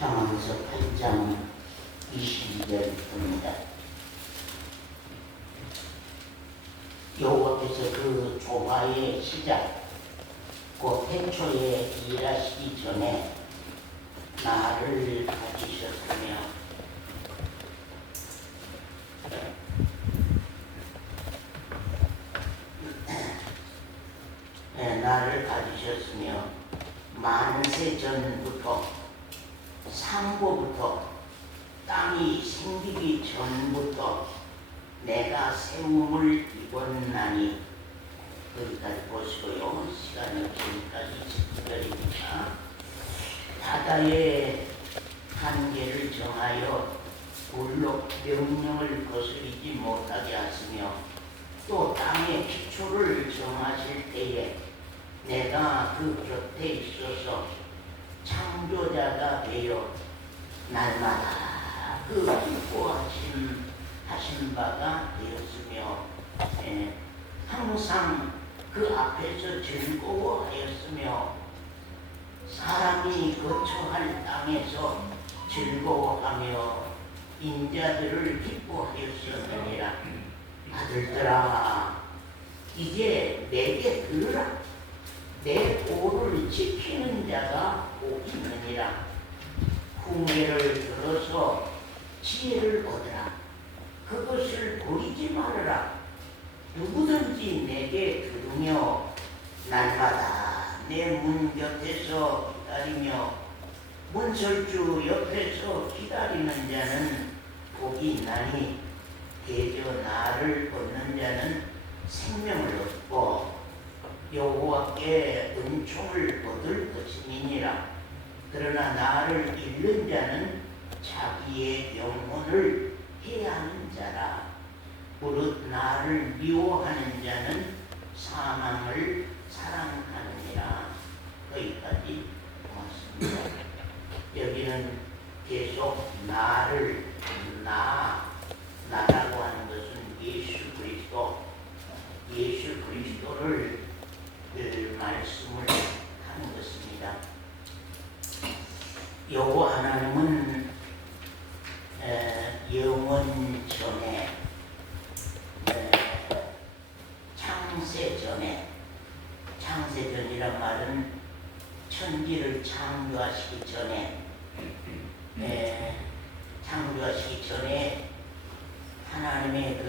잠언서 8장 22절입니다. 여호와께서 그 조화의 시작, 그 태초에 일하시기 전에 나를 가지셨으며 나를 가지셨으며 만세 전부터 상고부터 땅이 생기기 전부터 내가 세움을 입었나니. 여기까지 보시고요. 시간이 없으니까 20절입니다. 바다의 한계를 정하여 물로 명령을 거스르지 못하게 하시며 또 땅의 기초를 정하실 때에 내가 그 곁에 있어서 창조자가 되어 날마다 그 기뻐하신 바가 되었으며 항상 그 앞에서 즐거워하였으며 사람이 거처할 땅에서 즐거워하며 인자들을 기뻐하였으니라. 아들들아, 이제 내게 들으라. 내 오를 지키는 자가 복 있느니라. 훈계를 들어서 지혜를 얻으라. 그것을 버리지 말아라. 누구든지 내게 들으며 날마다 내 문 곁에서 기다리며 문설주 옆에서 기다리는 자는 복이 있나니 대저 나를 얻는 자는 생명을 얻고 여호와께 은총을 얻을 것이니라. 그러나 나를 잃는 자는 자기의 영혼을 해하는 자라. 무릇 나를 미워하는 자는 사망을 사랑하느니라. 거기까지 고맙습니다. 여기는 계속 나라고 하는 것은 예수 그리스도를 말씀을 하는 것입니다. 여호와 하나님은 영원 전에 창세전이란 말은 천지를 창조하시기 전에 하나님의 그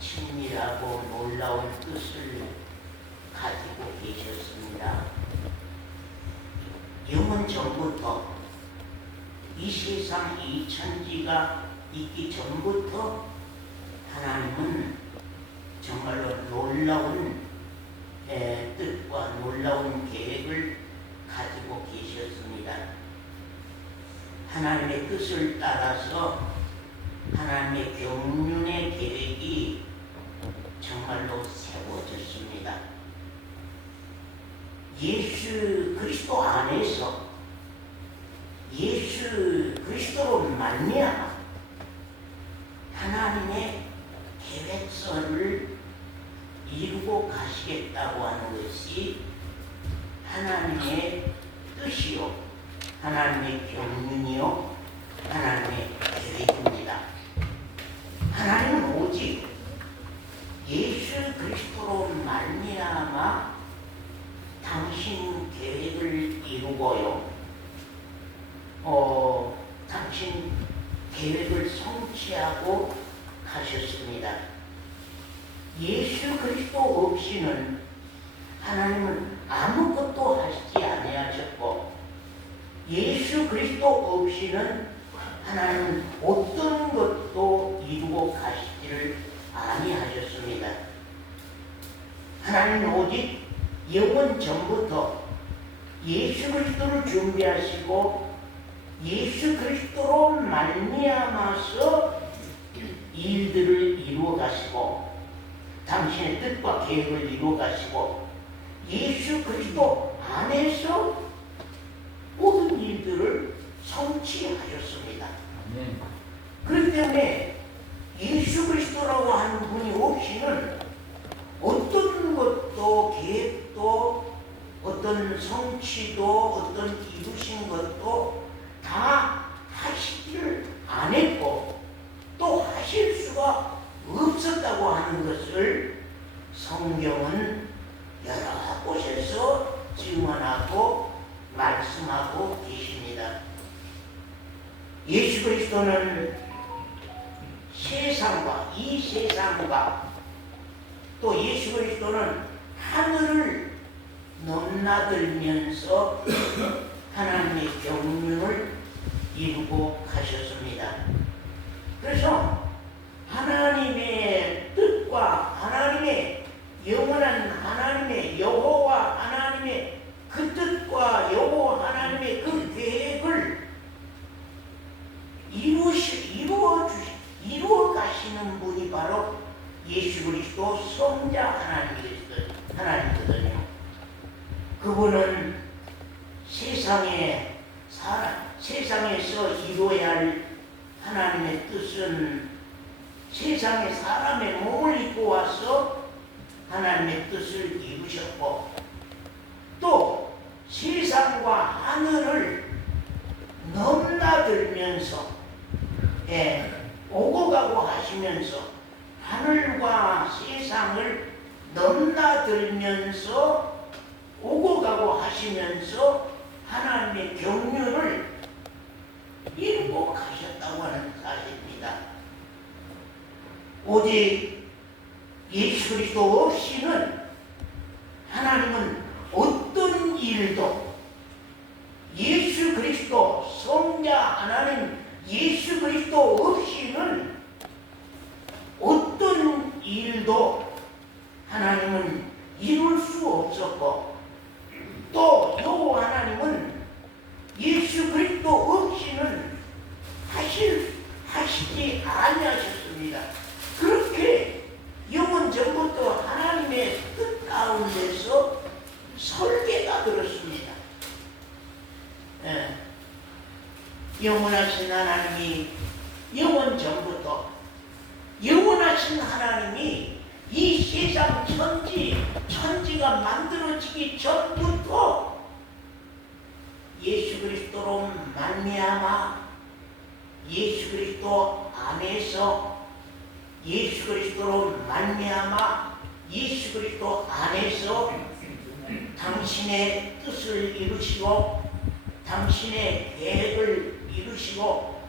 친밀하고 놀라운 뜻을 가지고 계셨습니다. 영원 전부터, 이 세상 이 천지가 있기 전부터 하나님은 정말로 놀라운 뜻과 놀라운 계획을 가지고 계셨습니다. 하나님의 뜻을 따라서 하나님의 경륜의 계획이 정말로 세워졌습니다. 예수 그리스도 안에서 예수 그리스도로 말미암아 하나님의 계획서를 이루고 가시겠다고 하는 것이 하나님의 뜻이요, 하나님의 경륜이요, 하나님의 계획입니다. 하나님은 오직 예수 그리스도로 말미암아 당신 계획을 이루고요, 당신 계획을 성취하고 가셨습니다. 예수 그리스도 없이는 하나님은 아무것도 하시지 아니하셨고, 예수 그리스도 없이는 하나님은 어떤 것도 이루고 가시지를 아니하셨습니다. 하나님은 오직 영원 전부터 예수 그리스도를 준비하시고 예수 그리스도로 말미암아서 일들을 이루어 가시고 당신의 뜻과 계획을 이루어 가시고 예수 그리스도 안에서 모든 일들을 성취하셨습니다. 그렇기 때문에 예수 그리스도라고 하는 분이 없이는 어떤 것도 계획도 어떤 성취도 어떤 이루신 것도 다 하고 계십니다. 예수 그리스도는 세상과 이 세상과 또 예수 그리스도는 하늘을 넘나들면서 하나님의 경륜을 이루고 가셨습니다. 그래서 하나님의 뜻과 하나님의 영원한 하나님의 여호와 하나님의 그 뜻과 여호와 하나님의 그 계획을 이루어 가시는 분이 바로 예수 그리스도 성자 하나님이거든요. 그분은 세상에서 이루어야 할 하나님의 뜻은 세상에 사람의 몸을 입고 와서 하나님의 뜻을 이루셨고 또 세상과 하늘을 넘나들면서 오고 가고 하시면서 하늘과 세상을 넘나들면서 오고 가고 하시면서 하나님의 경륜을 이루고 가셨다고 하는 사실입니다. 오직 예수 그리스도 없이는 하나님은 어떤 일도 예수 그리스도 성자 하나님 예수 그리스도 없이는 어떤 일도 하나님은 이룰 수 없었고 또 여호와 하나님은 예수 그리스도 없이는 하시지 아니하셨습니다. 그렇게 영원 전부터 하나님의 뜻 가운데서 설계가 들었습니다. 영원하신 하나님이 영원 전부터 영원하신 하나님이 이 세상 천지가 만들어지기 전부터 예수 그리스도로 말미암아 예수 그리스도 안에서 예수 그리스도로 말미암아 예수 그리스도 안에서 당신의 뜻을 이루시고 당신의 계획을 이루시고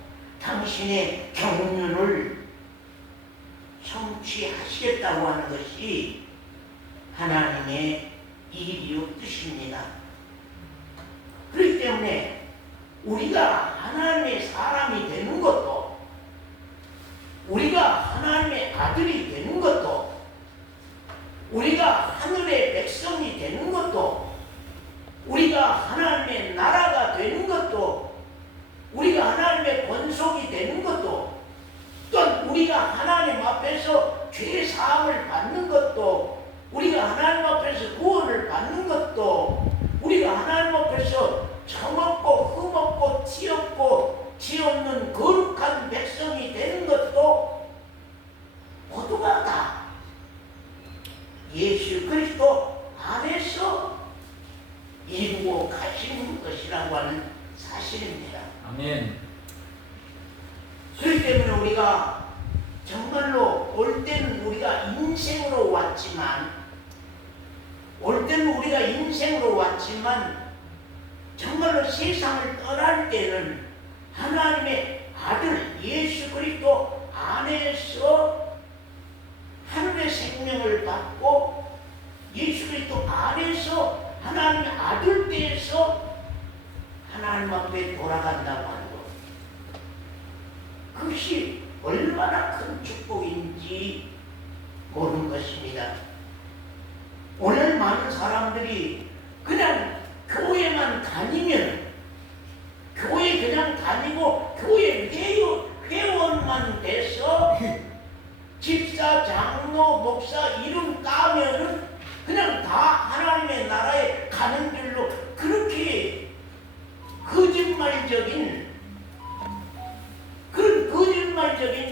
당신의 경륜을 성취하시겠다고 하는 것이 하나님의 일이요 뜻입니다. 그렇기 때문에 우리가 하나님의 사람이 되는 것도 우리가 하나님의 아들이 되는 것도 우리가 하늘의 백성이 되는 것도 우리가 하나님의 나라가 되는 것도 우리가 하나님의 권속이 되는 것도 또한 우리가 하나님 앞에서 죄 사함을 받는 것도 우리가 하나님 앞에서 구원을 받는 것도 우리가 하나님 앞에서 정없고 흠없고 티 없는 거룩한 백성이 되는 것도 모두가 다 예수 그리스도 안에서 이루고 가시는 것이라고 하는 사실입니다. 아멘. 그렇기 때문에 우리가 정말로 올 때는 우리가 인생으로 왔지만 정말로 세상을 떠날 때는 하나님의 아들 예수 그리스도 안에서 하늘의 생명을 받고 예수 그리스도 안에서 하나님의 아들 때에서 하나님 앞에 돌아간다고 하는 것. 그것이 얼마나 큰 축복인지 모르는 것입니다. 오늘 많은 사람들이 그냥 교회만 다니면 교회 그냥 다니고 교회 회원만 돼서 집사, 장로, 목사 이름 따면은 그냥 다 하나님의 나라에 가는 길로 그렇게 거짓말적인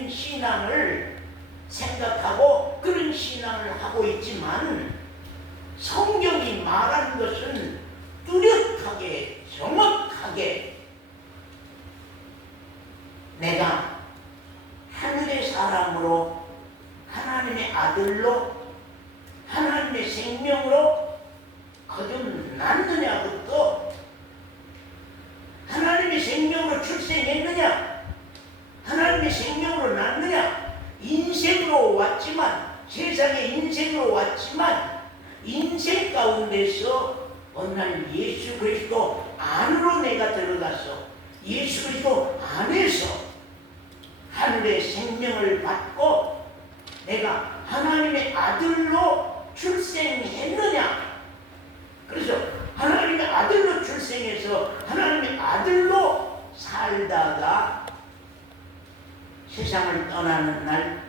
신앙을 생각하고 그런 신앙을 하고 있지만 성경이 말하는 것은 뚜렷하게 정확하게 내가 하늘의 사람으로 하나님의 아들로 하나님의 생명으로 거듭났느냐부터 생명으로 출생했느냐? 하나님의 생명으로 낳느냐? 인생으로 왔지만, 세상에 인생으로 왔지만 인생 가운데서 어느 날 예수 그리스도 안으로 내가 들어가서 예수 그리스도 안에서 하늘의 생명을 받고 내가 하나님의 아들로 출생했느냐? 그래서 하나님의 아들로 출생해서 하나님의 아들로 살다가 세상을 떠나는 날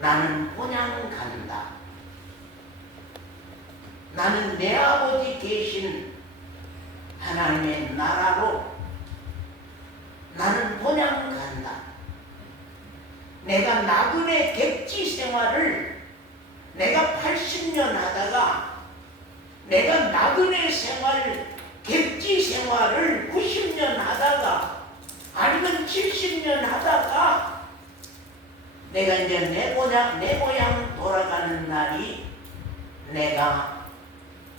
나는 본향 간다. 나는 내 아버지 계신 하나님의 나라로 나는 본향 간다. 내가 나그네 객지 생활을 내가 80년 하다가 내가 나그네 생활 객지 생활을 90년 하다가 아니면 70년 하다가 내가 이제 내 고향 돌아가는 날이 내가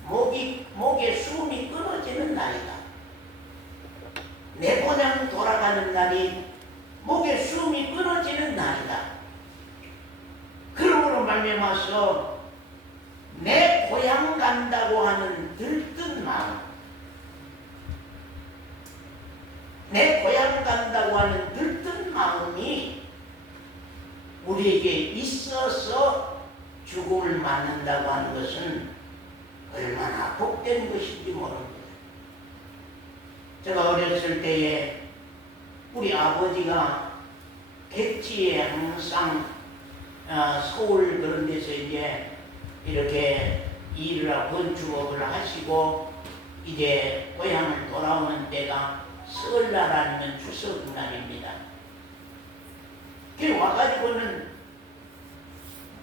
목에 숨이 끊어지는 날이다. 내 고향 돌아가는 날이 목에 숨이 끊어지는 날이다. 그러므로 말미암아서 내 고향 간다고 하는 들뜬 마음, 내 고향 간다고 하는 들뜬 마음이 우리에게 있어서 죽음을 맞는다고 하는 것은 얼마나 복된 것인지 모릅니다. 제가 어렸을 때에 우리 아버지가 객지에 항상 서울 그런 데서 이제 이렇게 일을 하고 건축업을 하시고 이제 고향을 돌아오는 때가 설날 아니면 추석날입니다. 그 와가지고는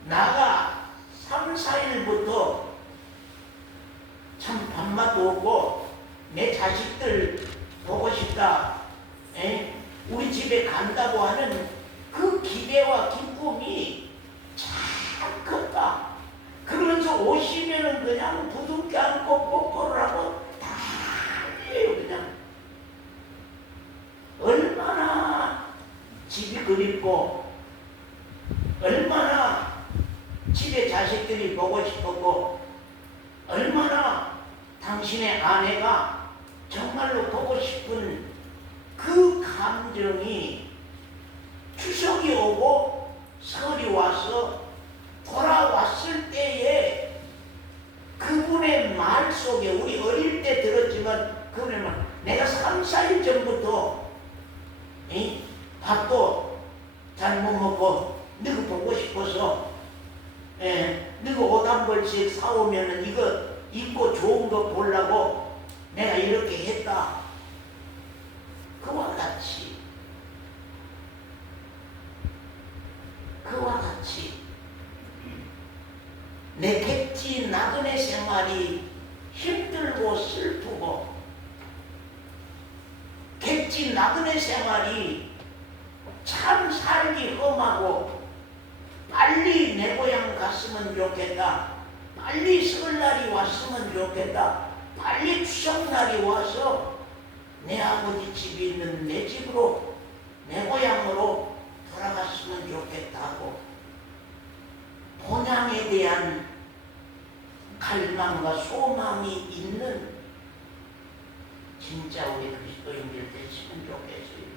나가 3, 4일부터 참 밥맛도 없고 내 자식들 보고 싶다, 우리 집에 간다고 하는 그 기대와 기쁨이 참 컸다. 그러면서 오시면은 그냥 부둥켜 안고 뽀뽀를 하고 다 해요. 그냥 얼마나 집이 그립고 얼마나 집에 자식들이 보고 싶었고 얼마나 당신의 아내가 정말로 보고 싶은 그 감정이 추석이 오고 설이 와서 돌아왔을 때에 그분의 말 속에 우리 어릴 때 들었지만 그분의 말, 내가 3, 4일 전부터 밥도 잘 못 먹고 너가 보고 싶어서 너가 옷 한 벌씩 사오면은 이거 입고 좋은 거 보려고 내가 이렇게 했다. 그와 같이 내 객지 나그네 생활이 힘들고 슬프고 객지 나그네 생활이 참 살기 험하고 빨리 내 고향 갔으면 좋겠다. 빨리 설날이 왔으면 좋겠다. 빨리 추석날이 와서 내 아버지 집이 있는 내 집으로 내 고향으로 돌아갔으면 좋겠다고 본향에 대한 갈망과 소망이 있는 진짜 우리 그리스도인들 되시면 좋겠어요.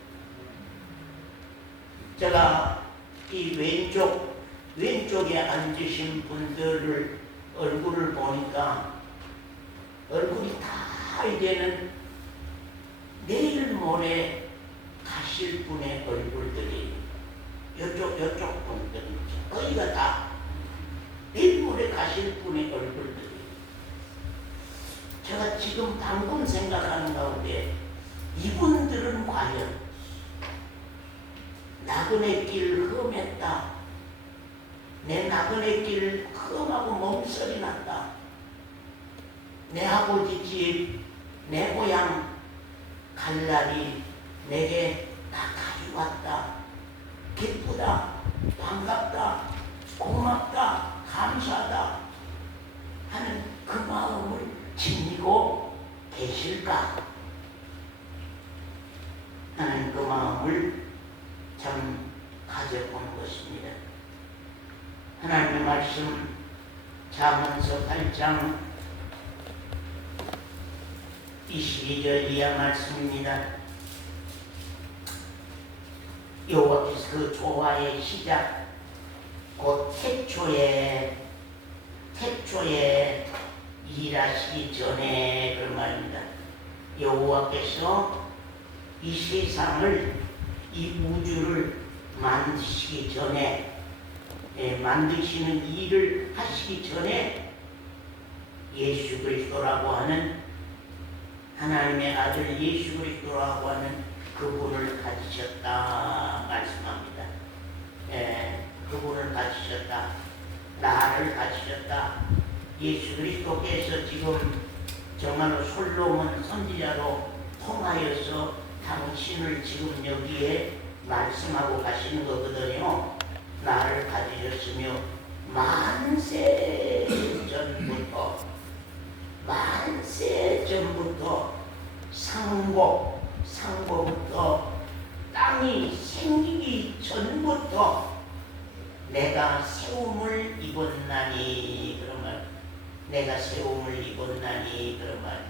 제가 이 왼쪽에 앉으신 분들을 얼굴을 보니까 얼굴이 다 이제는 내일 모레 가실 분의 얼굴들이 요쪽 분들이 거의가 다 내일 모레 가실 분의 얼굴들이 제가 지금 방금 생각하는 가운데 이분들은 과연 나그네 길 험했다. 내 나그네 길 험하고 몸서리 났다. 내 아버지 집, 내 고향 갈 날이 내게 다 가져왔다. 기쁘다, 반갑다, 고맙다, 감사하다 하는 그 마음을 지니고 계실까? 하나님 말씀 잠언서 8장 22절 이하 말씀입니다. 여호와께서 그 조화의 시작, 곧 태초에 일하시기 전에 그 말입니다. 여호와께서 이 세상을, 이 우주를 만드시기 전에, 만드시는 일을 하시기 전에 예수 그리스도라고 하는, 하나님의 아들 예수 그리스도라고 하는 그분을 가지셨다 말씀합니다. 그분을 가지셨다. 나를 가지셨다. 예수 그리스도께서 지금 정말로 솔로몬 선지자로 통하여서 당신을 지금 여기에 말씀하고 가시는 거거든요. 나를 가지셨으며 만세 전부터 상고부터 땅이 생기기 전부터 내가 세움을 입었나니, 그런 말. 내가 세움을 입었나니, 그런 말.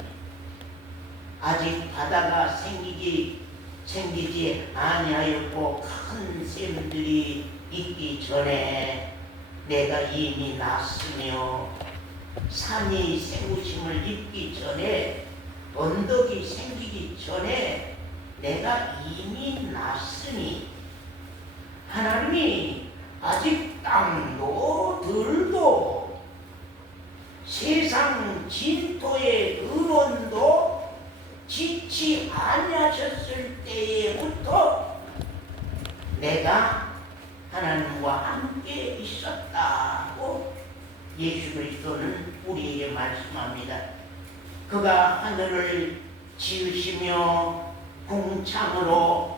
아직 바다가 생기지 아니하였고 큰 샘들이 있기 전에 내가 이미 났으며, 산이 세우심을 입기 전에, 언덕이 생기기 전에 내가 이미 났으니, 하나님이 아직 땅도 들도 세상 진토의 근원도 짓지 아니하셨을 때부터 내가 하나님과 함께 있었다고 예수 그리스도는 우리에게 말씀합니다. 그가 하늘을 지으시며 궁창으로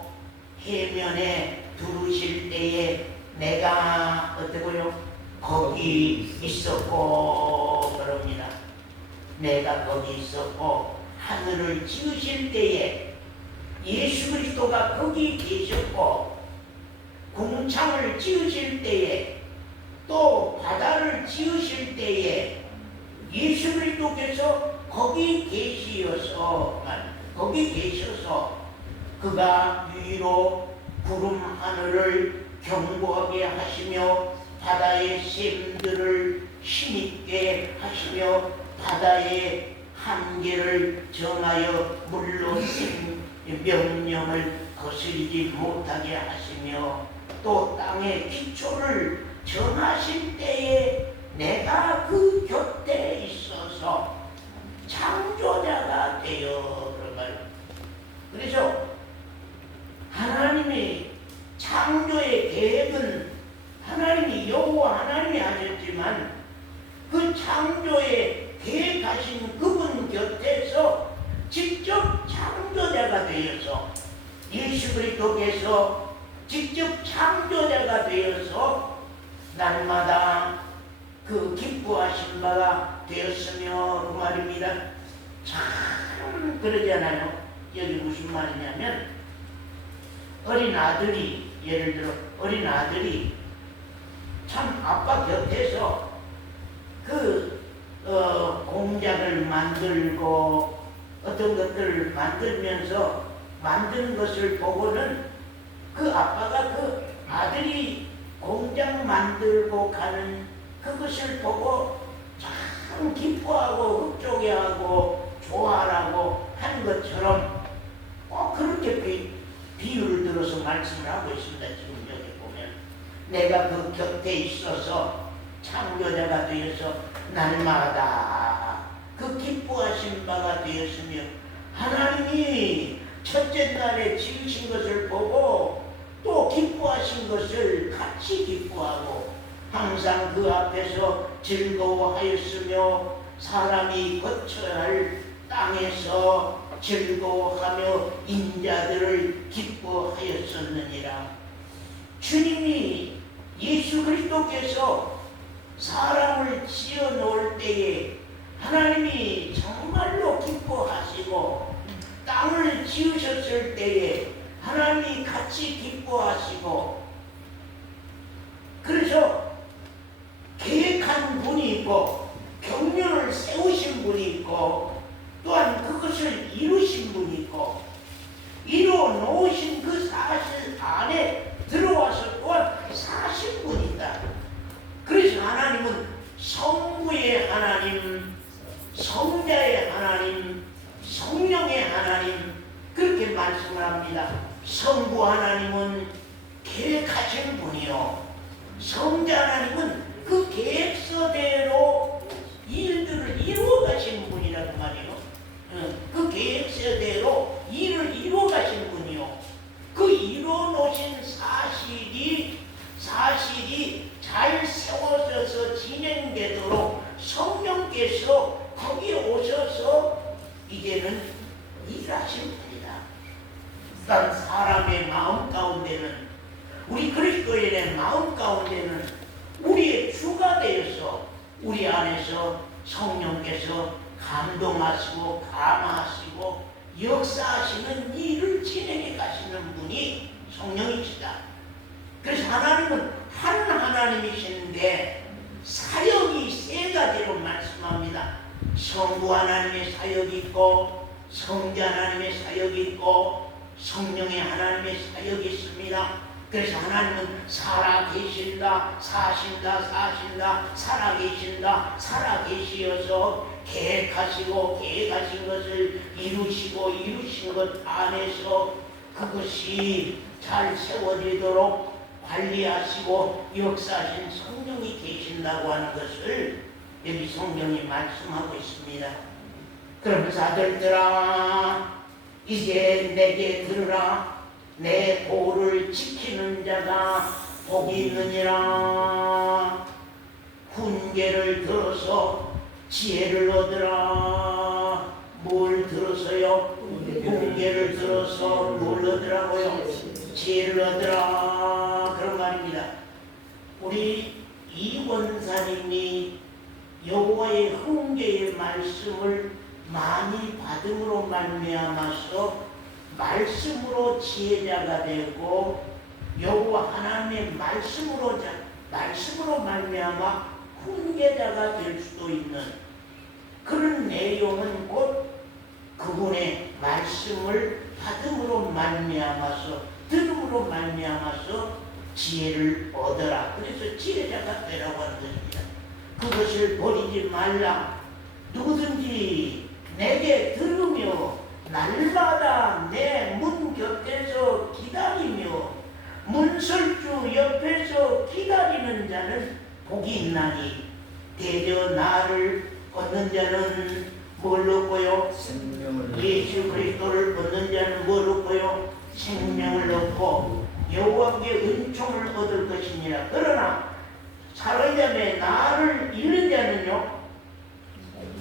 해면에 두르실 때에 내가 어떠고요? 거기 있었고, 그럽니다. 내가 거기 있었고, 하늘을 지으실 때에 예수 그리스도가 거기 계셨고, 궁창을 지으실 때에, 또 바다를 지으실 때에 예수 그리스도께서 거기 계셔서 그가 위로 구름 하늘을 경고하게 하시며 바다의 샘들을 힘있게 하시며 바다의 한계를 정하여 물로 명령을 거스리지 못하게 하시며 또 땅의 기초를 정하실 때에 내가 그 곁에 있어서 창조자가 되어, 그런 말. 그래서 하나님의 창조의 계획은 하나님이, 여호와 하나님이 하셨지만 그 창조에 계획하신 그분 곁에서 직접 창조자가 되어서, 예수 그리스도께서 직접 창조자가 되어서 날마다 그 기뻐하신 바가 되었으며, 그 말입니다. 참 그러잖아요. 여기 무슨 말이냐면, 어린아들이, 예를 들어 어린아들이 참 아빠 곁에서 공작을 만들고 어떤 것들을 만들면서 만드는 것을 보고는 그 아빠가 그 아들이 공작 만들고 가는 그것을 보고 참 기뻐하고 흡족해하고 좋아하라고 한 것처럼 꼭 그렇게 비유를 들어서 말씀을 하고 있습니다. 지금 여기 보면 내가 그 곁에 있어서 창조자가 되어서 날마다 그 기뻐하신 바가 되었으며, 하나님이 첫째 날에 지으신 것을 보고 또 기뻐하신 것을 같이 기뻐하고 항상 그 앞에서 즐거워하였으며, 사람이 거쳐야 할 땅에서 즐거워하며 인자들을 기뻐하였었느니라. 주님이, 예수 그리스도께서 사람을 지어 놓을 때에 하나님이 정말로 기뻐하시고, 땅을 지으셨을 때에 하나님이 같이 기뻐하시고, 그래서 계획한 분이 있고 경륜을 세우신 분이 있고 또한 그것을 이루신 분이 있고 이루어 놓으신 그 사실 안에 들어와서 또한 사신 분이 있다. 그래서 하나님은 성부의 하나님, 성자의 하나님, 성령의 하나님 그렇게 말씀을 합니다. 성부 하나님은 계획하신 분이요, 성자 하나님은 그 계획서대로 일들을 이루어 가신 분이라는 말이요. 그 계획서대로 일을 이루어 가신 분이요. 그 이루어 놓으신 사실이 잘 세워져서 진행되도록 성령께서 거기에 오셔서 이제는 일하신 분이다. 그러니까 사람의 마음 가운데는, 우리 그리스도인의 마음 가운데는 우리의 주가 되어서 우리 안에서 성령께서 감동하시고 감화하시고 역사하시는 일을 진행해 가시는 분이 성령이시다. 그래서 하나님은 한 하나님이신데 사역이 세 가지로 말씀합니다. 성부 하나님의 사역이 있고 성자 하나님의 사역이 있고 성령의 하나님의 사역이 있습니다. 그래서 하나님은 살아계신다, 사신다, 살아계신다, 살아계시어서 계획하시고 계획하신 것을 이루시고 이루신 것 안에서 그것이 잘 세워지도록 관리하시고 역사하신 성령이 계신다고 하는 것을 여기 성령이 말씀하고 있습니다. 그러면서 아들들아 이제 내게 들으라. 내 도를 지키는 자가 복이 있느니라. 훈계를 들어서 지혜를 얻으라. 뭘 들어서요? 훈계를 들어서 뭘 얻으라고요? 지혜를 얻으라. 그런 말입니다. 우리 이 원사님이 여호와의 훈계의 말씀을 많이 받음으로 말미암아서 말씀으로 지혜자가 되고 여호와 하나님의 말씀으로 말미암아 훈계자가 될 수도 있는 그런 내용은 곧 그분의 말씀을 받음으로 말미암아서 들음으로 말미암아서 지혜를 얻어라. 그래서 지혜자가 되라고 하는 것입니다. 그것을 버리지 말라. 누구든지 내게 들으며 날마다 내 문 곁에서 기다리며 문설주 옆에서 기다리는 자는 복이 있나니 대저 나를 얻는 자는 뭘 얻고요? 예수 그리스도를 얻는 자는 뭘 얻고요? 생명을 얻고 여호와께 은총을 얻을 것이니라. 그러나 살아자매 나를 잃는 자는요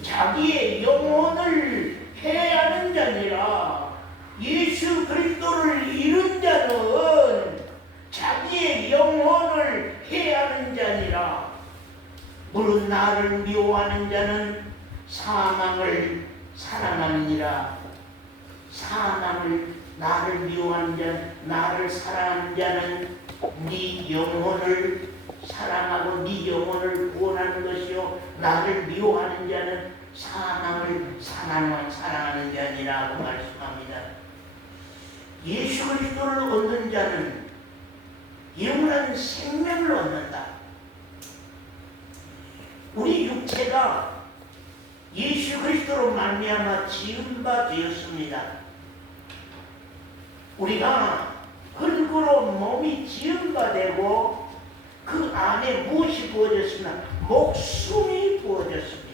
자기의 영혼을 해하는 자니라. 예수 그리스도를 잃은 자는 자기의 영혼을 해하는 자니라. 물론 나를 미워하는 자는 사망을 사랑하느니라. 나를 미워하는 자는, 나를 사랑하는 자는 네 영혼을 사랑하고 네 영혼을 구원하는 것이요 나를 미워하는 자는 사망을 사랑하는 자니라고 말씀합니다. 예수 그리스도를 얻는 자는 영원한 생명을 얻는다. 우리 육체가 예수 그리스도로 말미암아 지은 바 되었습니다. 우리가 흙으로 몸이 지은 바 되고 그 안에 무엇이 부어졌으나 목숨이 부어졌습니다.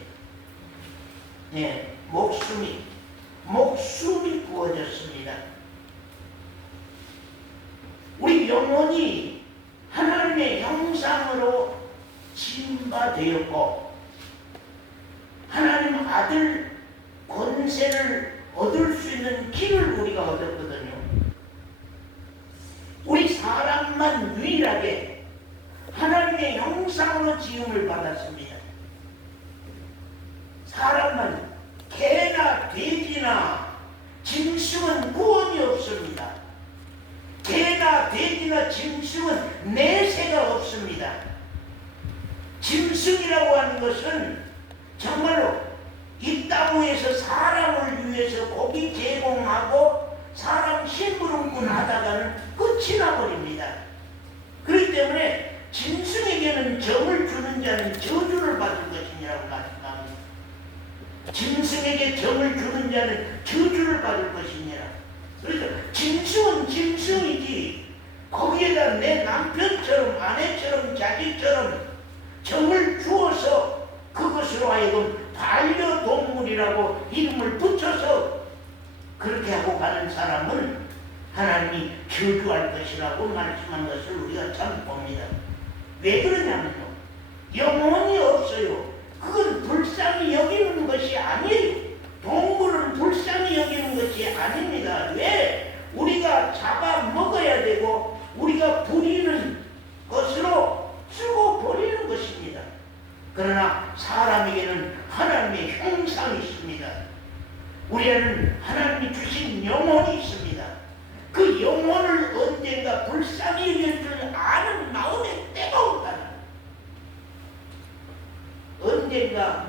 네, 목숨이 부어졌습니다. 우리 영혼이 하나님의 형상으로 지은 바 되었고 하나님 아들 권세를 얻을 수 있는 길을 우리가 얻었거든요. 우리 사람만 유일하게 하나님의 형상으로 지음을 받았습니다. 사람만 개나 돼지나 짐승은 구원이 없습니다. 개나 돼지나 짐승은 내세가 없습니다. 짐승이라고 하는 것은 정말로 이 땅 위에서 사람을 위해서 고기 제공하고 사람 심부름꾼 하다가는 끝이 나버립니다. 그렇기 때문에 짐승에게는 정을 주는 자는 저주를 받을 것이라고 말씀합니다. 짐승에게 정을 주는 자는 저주를 받을 것이니라. 그래서 짐승은 짐승이지 거기에다 내 남편처럼 아내처럼 자식처럼 정을 주어서 그것으로 하여금 반려동물이라고 이름을 붙여서 그렇게 하고 가는 사람은 하나님이 저주할 것이라고 말씀한 것을 우리가 참 봅니다. 왜 그러냐면요, 영혼이 없어요. 그건 불쌍히 여기는 것이 아니에요. 동물은 불쌍히 여기는 것이 아닙니다. 왜? 우리가 잡아 먹어야 되고 우리가 부리는 것으로 쓰고 버리는 것입니다. 그러나 사람에게는 하나님의 형상이 있습니다. 우리는 하나님이 주신 영혼이 있습니다. 그 영혼을 언젠가 불쌍히 여길 줄 아는 마음의 때가 온다는, 언젠가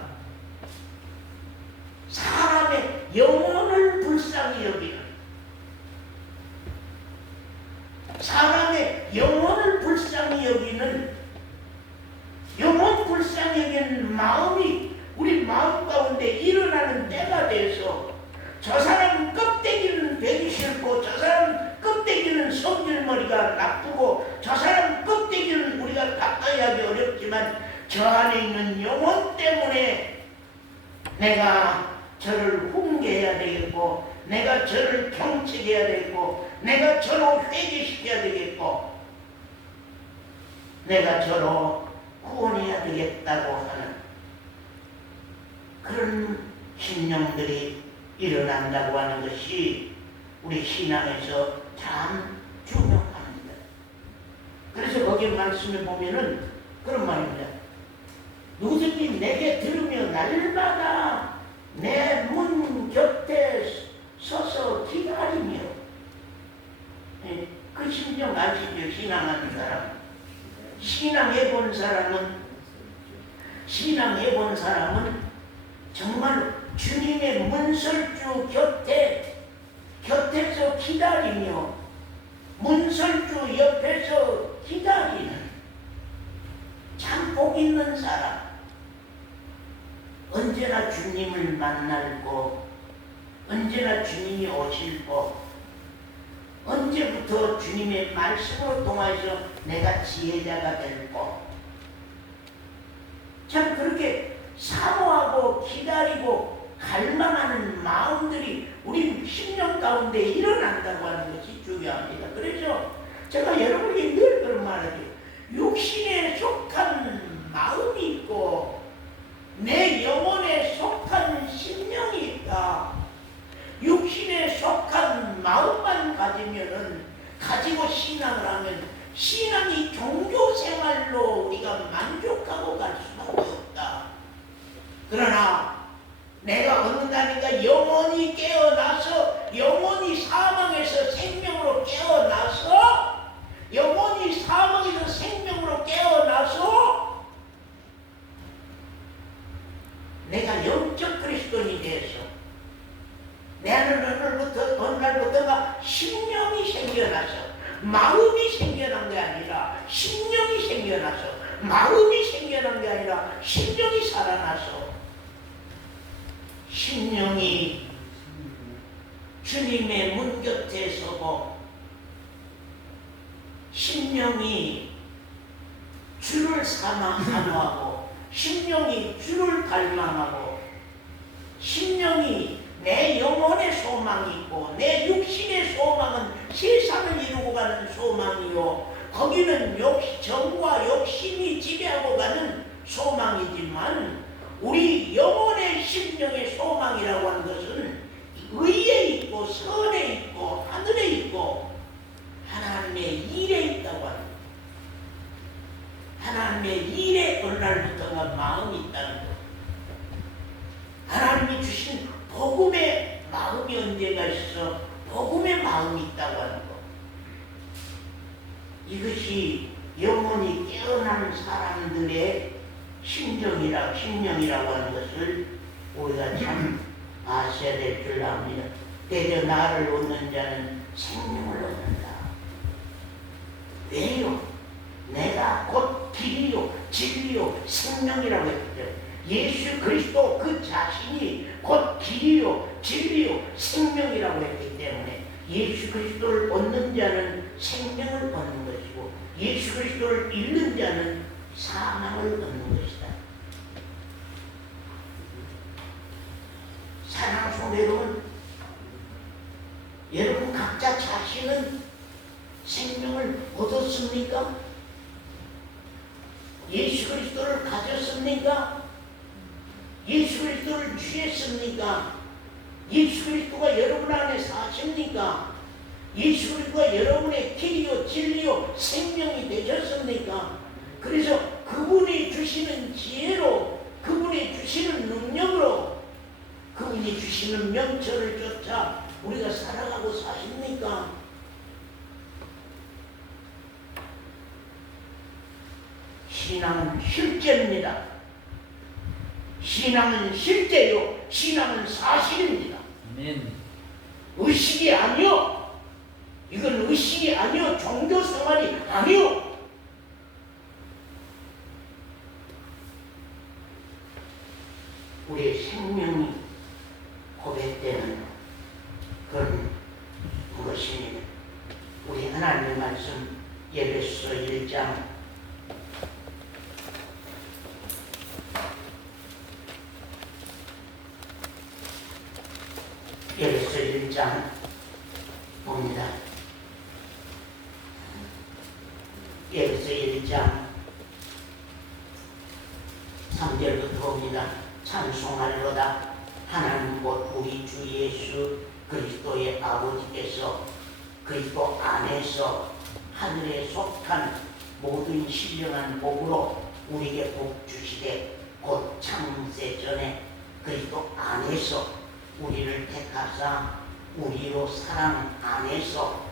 사람의 영혼을 불쌍히 여기는, 사람의 영혼을 불쌍히 여기는, 영혼 불쌍히 여기는 마음이 우리 마음 가운데 일어나는 때가 돼서 저 사람 껍데기는 배기 싫고 저 사람 껍데기는 성질머리가 나쁘고 저 사람 껍데기는 우리가 가까이 하기 어렵지만 저 안에 있는 영혼 때문에 내가 저를 훈계해야 되겠고 내가 저를 경책해야 되겠고 내가 저로 회개시켜야 되겠고 내가 저로 구원해야 되겠다고 하는 그런 심령들이 일어난다고 하는 것이 우리 신앙에서 참 중요합니다. 그래서 거기 말씀에 보면은 그런 말입니다. 누구든지 내게 들으며 날마다 내 문 곁에 서서 기다리며, 그 심정 아시죠? 신앙하는 사람, 신앙해본 사람은 정말 주님의 문설주 곁에서 기다리며 문설주 옆에서 기다리는 참 복 있는 사람, 언제나 주님을 만날 거, 언제나 주님이 오실 거, 언제부터 주님의 말씀으로 통해서 내가 지혜자가 될 거, 참 그렇게 사모하고 기다리고 갈망하는 마음들이 우리 심령 가운데 일어난다고 하는 것이 중요합니다. 그래서 제가 여러분에게 늘 그런 말하죠. 육신에 속한 마음이 있고 내 영혼에 속한 심령이 있다. 육신에 속한 마음만 가지고 신앙을 하면 신앙이 종교생활로 우리가 만족하고 갈 수밖에 없다. 그러나 내가 어느 날인가 영원히 깨어나서 영원히 사망에서 생명으로 깨어나서 영원히 사망에서 생명으로 깨어나서 내가 영적 그리스도인이 돼서 내 안에 어느 날부터가 심령이 생겨나서 마음이 생겨난 게 아니라 심령이 생겨나서 마음이 생겨난 게 아니라 심령이 살아나서 심령이 주님의 문 곁에 서고 심령이 주를 사모하고 심령이 주를 갈망하고 심령이 내 영혼의 소망이 있고 내 육신의 소망은 세상을 이루고 가는 소망이요 거기는 정과 욕심이 지배하고 가는 소망이지만 우리 영혼의 심령의 소망이라고 하는 것은 의에 있고 선에 있고 하늘에 있고 하나님의 일에 있다고 합니다. 하나님의 일에 어느 날부터가 마음이 있다는 것. 하나님이 주신 복음의 마음이 언제가 있어 복음의 마음이 있다고 하는 것. 이것이 영혼이 깨어난 사람들의 심령이라고 하는 것을 우리가 참 아셔야 될 줄 압니다. 대저 나를 얻는 자는 생명을 얻는다. 왜요? 내가 곧 길이요 진리요 생명이라고 했기 때문에 예수 그리스도 그 자신이 곧 길이요 진리요 생명이라고 했기 때문에 예수 그리스도를 얻는 자는 생명을 얻는 것이고 예수 그리스도를 잃는 자는 사망을 얻는 것이다. 사랑하는 성도 여러분 각자 자신은 생명을 얻었습니까? 예수 그리스도를 가졌습니까? 예수 그리스도를 취했습니까? 예수 그리스도가 여러분 안에 사십니까? 예수 그리스도가 여러분의 길이요 진리요 생명이 되셨습니까? 그래서 그분이 주시는 지혜로 그분이 주시는 능력으로 그분이 주시는 명철을 쫓아 우리가 살아가고 사십니까? 신앙은 실제입니다. 신앙은 실제요. 신앙은 사실입니다. 아멘. 의식이 아니요. 이건 의식이 아니요. 종교 생활이 아니요. 우리의 생명이 고백되는 그런 것입니다. 우리 하나님의 말씀 에베소 1장 에베소 1장 봅니다. 에베소 1장 3절부터 봅니다. 찬송하리로다. 하나님 곧 우리 주 예수 그리스도의 아버지께서 그리스도 안에서 하늘에 속한 모든 신령한 복으로 우리에게 복 주시되 곧 창세 전에 그리스도 안에서 우리를 택하사 우리로 사랑 안에서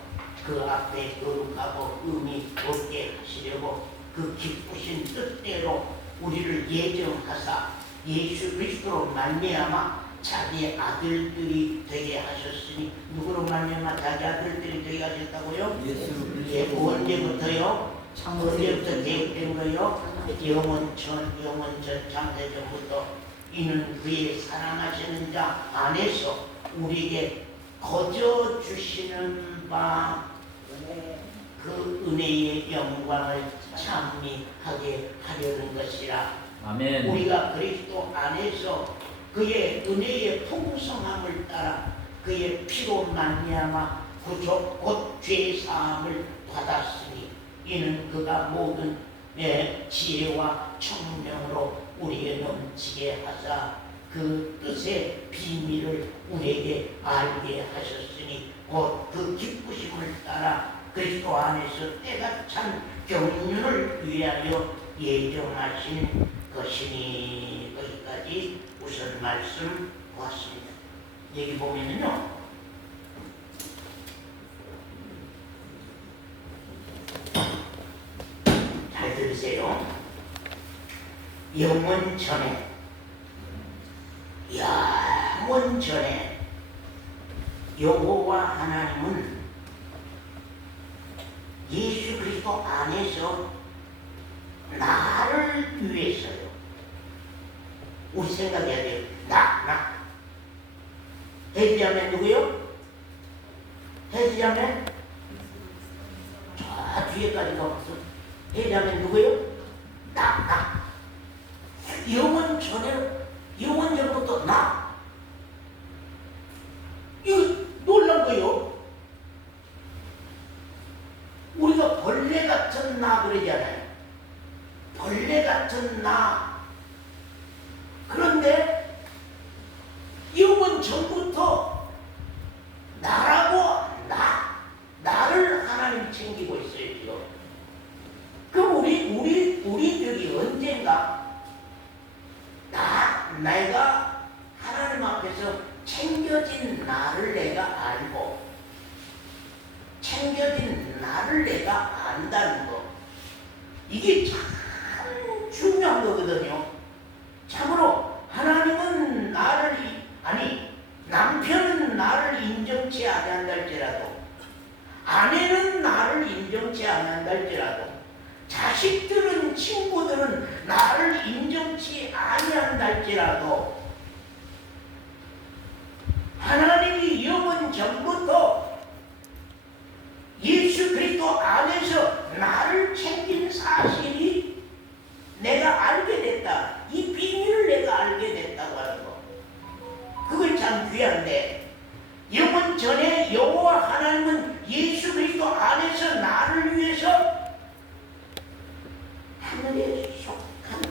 그 앞에 거룩하고 의미 없게 하시려고 그 기쁘신 뜻대로 우리를 예정하사 예수 그리스도로 말미암아 자기의 아들들이 되게 하셨으니 누구로 말미암아 자기 아들들이 되게 하셨다고요? 예수 언제부터요? 언제부터 계획된 거요? 영원전 창세전부터 이는 그의 사랑하시는 자 안에서 우리에게 거저 주시는 바 그 은혜의 영광을 찬미하게 하려는 것이라. 아멘. 우리가 그리스도 안에서 그의 은혜의 풍성함을 따라 그의 피로 말미암아 구속 곧 죄사함을 받았으니 이는 그가 모든 지혜와 청명으로 우리에게 넘치게 하사 그 뜻의 비밀을 우리에게 알게 하셨으니 곧 그 기쁘심을 따라 그리스도 안에서 때가 찬 경륜을 위하여 예정하신 것이니. 거기까지 우선 말씀 보았습니다. 여기 보면은요, 잘 들으세요. 영원 전에 여호와 하나님은 예수 그리스도 안에서 나를 위해서요. 우리 생각해야 돼요. 나. 해지자매 누구요? 해지자매? 저 뒤에까지 가봤어. 해지자매 누구요? 나. 영원 전부터 나. 이거 놀란 거요. 우리가 벌레 같은 나 그러잖아요. 벌레 같은 나. 그런데 영원 전부터 나라고 나를 하나님 챙기고 있어요. 지금. 그럼 우리들이 언젠가 내가 하나님 앞에서 챙겨진 나를 내가 알고 챙겨진 나를 내가 안다는 거, 이게 참 중요한 거거든요. 인정치 않는다 할지라도, 자식들은, 친구들은 나를 인정치 아니한다 할지라도, 하나님이 영원 전부터 예수 그리스도 안에서 나를 챙긴 사실이 내가 알게 됐다. 이 비밀을 내가 알게 됐다고 하는 거. 그걸 참 귀한데, 영원 전에 여호와 하나님은 예수 그리스도 안에서 나를 위해서 하늘에 속한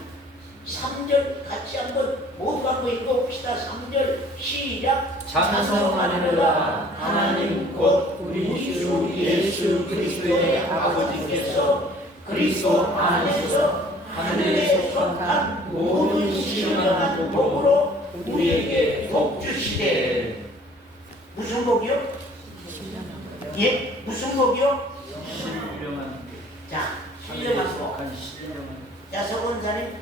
3절 같이 한번 모두 한번 읽어봅시다. 3절 시작. 찬송하리라. 하나님 곧 우리 주 예수 그리스도의 아버지께서 그리스도 안에서 하늘에 속한 모든 신령한 복으로 우리에게 복 주시되. 무슨 복이요? 예? 무슨 복이요? 신령한 자, 신령한 복. 자, 서건사님,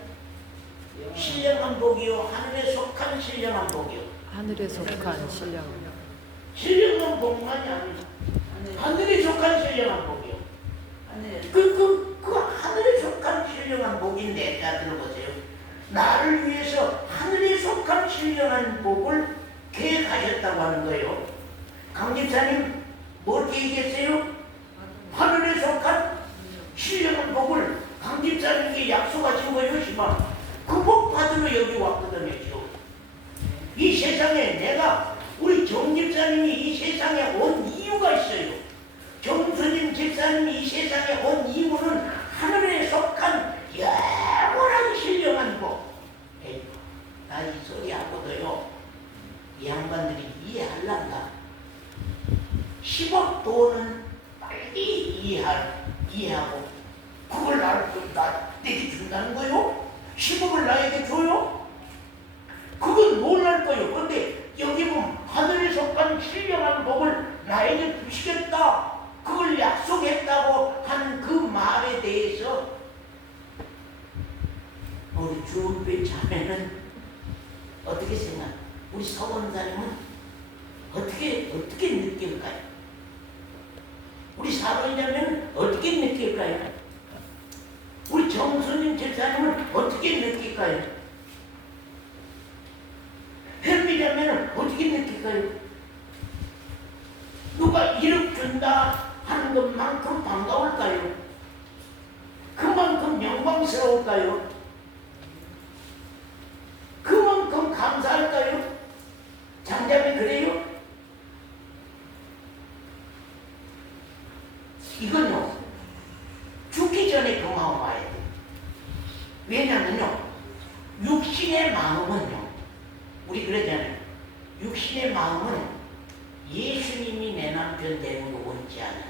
신령한 복이요, 하늘에 속한 신령한 복이요. 하늘에 속한 신령. 신령한 복만이 아니죠. 하늘에 속한 신령한 복이요. 그 하늘에 속한 신령한 복인데, 자 들어보세요. 나를 위해서 하늘에 속한 신령한 복을 계획하셨다고 하는 거예요. 강집사님, 뭐 얘기했어요? 하늘에 속한 신령한 복을 강집사님께 약속하신 거예요, 시방. 그 복 받으러 여기 왔거든요, 지금. 이 세상에 내가, 우리 정집사님이 이 세상에 온 이유가 있어요. 정수님 집사님이 이 세상에 온 이유는 하늘에 속한 영원한 신령한 복. 나 이 소리 하고도요, 이 양반들이 이해하려나? 10억 돈은 빨리 이해하고, 그걸 내게 준다는 거요? 10억을 나에게 줘요? 그건 놀랄 거요. 그런데 여기 보면 하늘에 속한 신령한 복을 나에게 주시겠다, 그걸 약속했다고 하는 그 말에 대해서 우리 주은배 자매는 어떻게 생각? 우리 서원사님은 어떻게 느낄까요? 우리 사로이 자매는 어떻게 느낄까요? 우리 정수님 집사님은 어떻게 느낄까요? 헬미 자매는 어떻게 느낄까요? 누가 1억 준다 하는 것만큼 반가울까요? 그만큼 영광스러울까요? 그만큼 감사할까요? 장자매 그래요? 이건요, 죽기 전에 그 마음 와야 돼요. 왜냐면요, 육신의 마음은요, 우리 그러잖아요. 육신의 마음은 예수님이 내 남편 되는 거 원치 않는다.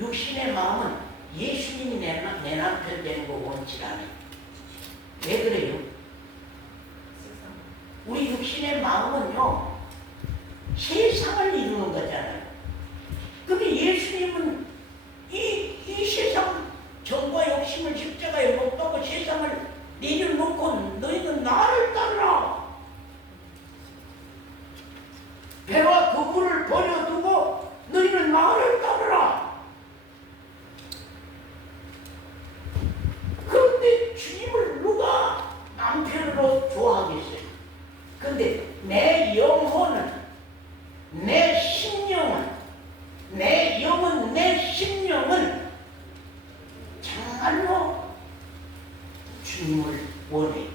육신의 마음은 예수님이 내 남편 되는 거 원치 않아요. 왜 그래요? 우리 육신의 마음은요, 세상을 이루는 거잖아요. 근데 예수님은 이 세상 정과 욕심을 십자가에 못 박고 세상을 내려놓고 너희는 나를 따르라. 배와 그물을 버려두고 너희는 나를 따르라. 그런데 주님을 누가 남편으로 좋아하겠어요? 근데 내 영혼은, 내 심령은, 내 영혼, 내 심령은 정말로 주님을 원해.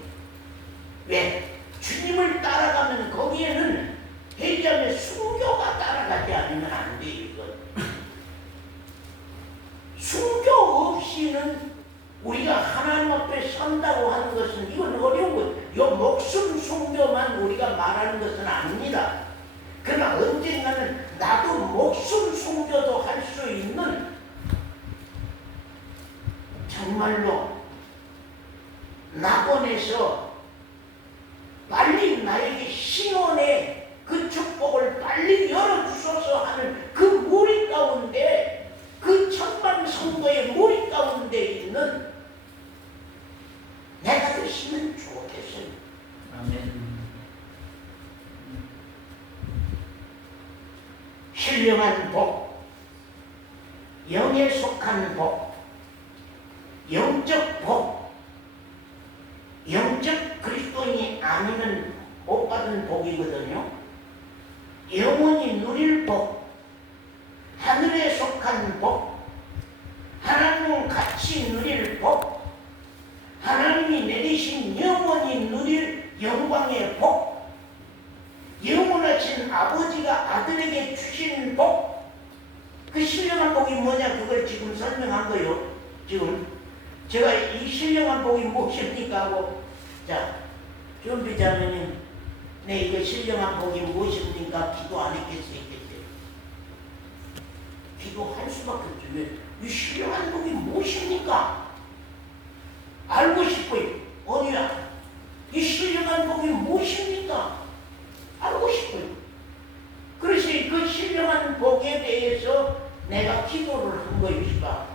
왜? 주님을 따라가면 거기에는 회장의 순교가 따라가지 않으면 안 돼요. 이건 순교 없이는 우리가 하나님 앞에 선다고 하는 것은 이건 어려운 것. 요 목숨 순교만 우리가 말하는 것은 아닙니다. 그러나 언젠가는 나도 목숨 순교도 할 수 있는, 정말로 낙원에서 빨리 나에게 신원의 그 축복을 빨리 열어주소서 하는 그 무리 가운데, 그 천만 성도의 무리 가운데 있는 내가 되시면 좋겠어요. 아멘. 신령한 복, 영에 속한 복, 영적 복, 영적 그리스도인이 아니면 못 받은 복이거든요. 영원히 누릴 복, 하늘에 속한 복, 하나님과 같이 누릴 복, 하나님이 내리신 영원히 누릴 영광의 복, 영원하신 아버지가 아들에게 주신 복, 그 신령한 복이 뭐냐 그걸 지금 설명한 거요. 지금 제가 이 신령한 복이 무엇입니까 하고, 자, 준비자매님, 네, 이거 신령한 복이 무엇입니까? 기도 안 했겠어요? 기도할 수밖에 없죠. 왜? 이 신령한 복이 무엇입니까? 알고 싶어요. 어디야? 이 신령한 복이 무엇입니까? 알고 싶어요. 그래서 그 신령한 복에 대해서 내가 기도를 한 것이다.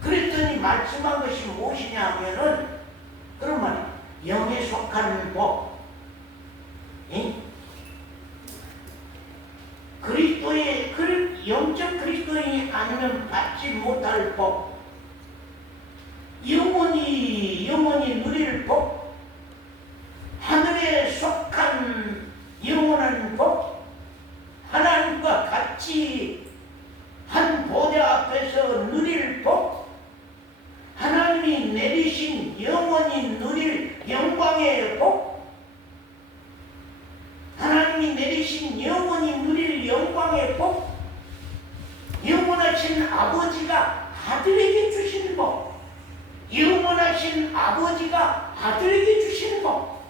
그랬더니 말씀한 것이 무엇이냐 하면은, 그러면 영에 속한 복, 그리스도의 영적 그리스도인이 아니면 받지 못할 복, 영원히 누릴 복, 하늘에 속한 영원한 복, 하나님과 같이 한 보좌 앞에서 누릴 복, 하나님이 내리신 영원히 누릴 영광의 복, 하나님이 내리신 영원히 누릴 영광의 복, 영원하신 아버지가 아들에게 주신 복, 영원하신 아버지가 아들에게 주신 복,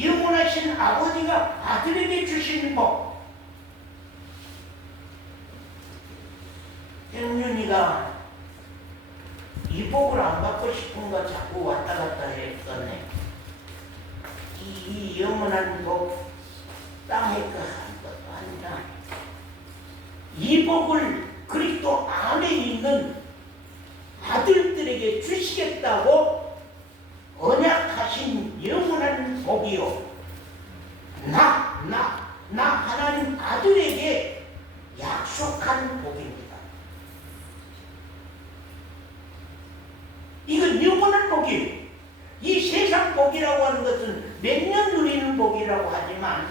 영원하신 아버지가 아들에게 주신 복. 영윤이가 이 복을 안 받고 싶은가 자꾸 왔다 갔다 했었네. 이 영원한 복, 땅에 그 한 것도 아니라 이 복을 그리스도 안에 있는 아들들에게 주시겠다고 언약하신 영원한 복이요. 나 하나님 아들에게 약속한 복입니다. 이건 영원한 복이에요. 이 세상 복이라고 하는 것은 몇 년 누리는 복이라고 하지만,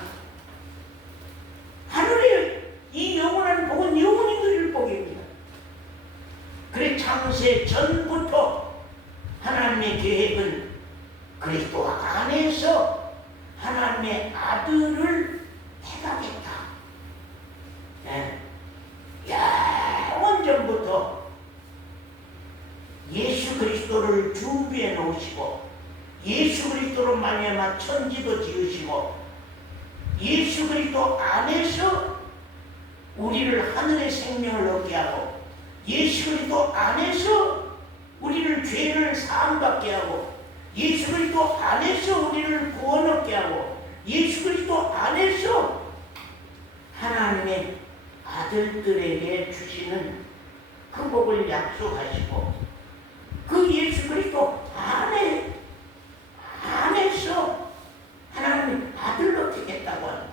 하늘의 이 영원한 복은 영원히 누릴 복입니다. 그래 창세 전부터 하나님의 계획은 그리스도 안에서 하나님의 아들을 택하겠다. 원전부터 예수 그리스도를 준비해 놓으시고, 예수 그리스도로 말미암아 천지도 지으시고, 예수 그리스도 안에서 우리를 하늘의 생명을 얻게 하고, 예수 그리스도 안에서 우리를 죄를 사함받게 하고, 예수 그리스도 안에서 우리를 구원 얻게 하고, 예수 그리스도 안에서 하나님의 아들들에게 주시는 그 복을 약속하시고, 그 예수 그리스도 안에서 하나님의 아들로 되겠다고 합니다.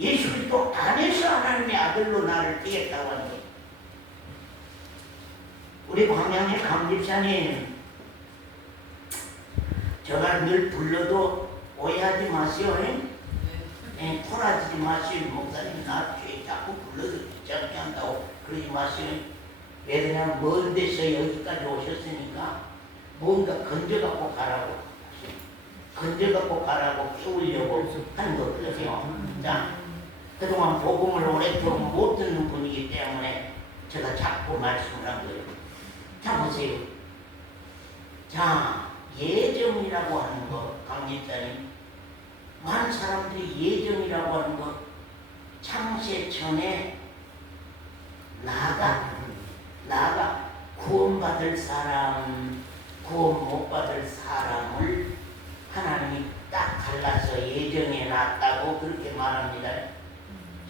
예수 그리스도 안에서 하나님의 아들로 나를 되겠다고 합니다. 우리 광양의 강집사님, 제가 늘 불러도 오해하지 마세요. 토라지지 마세요. 목사님 나 자꾸 불러도 귀찮게 한다고 그러지 마세요. 왜냐면 먼 데서 여기까지 오셨으니까 뭔가 건져갖고 가라고 키우려고 하는 거거든요. 자, 그동안 복음을 오랫동안 못 듣는 분이기 때문에 제가 자꾸 말씀을 한 거예요. 자, 보세요. 자, 예정이라고 하는 거, 강집사님, 많은 사람들이 예정이라고 하는 거, 창세 전에 나가 구원받을 사람, 구원 못 받을 사람을 하나님이 딱 갈라서 예정해 놨다고 그렇게 말합니다.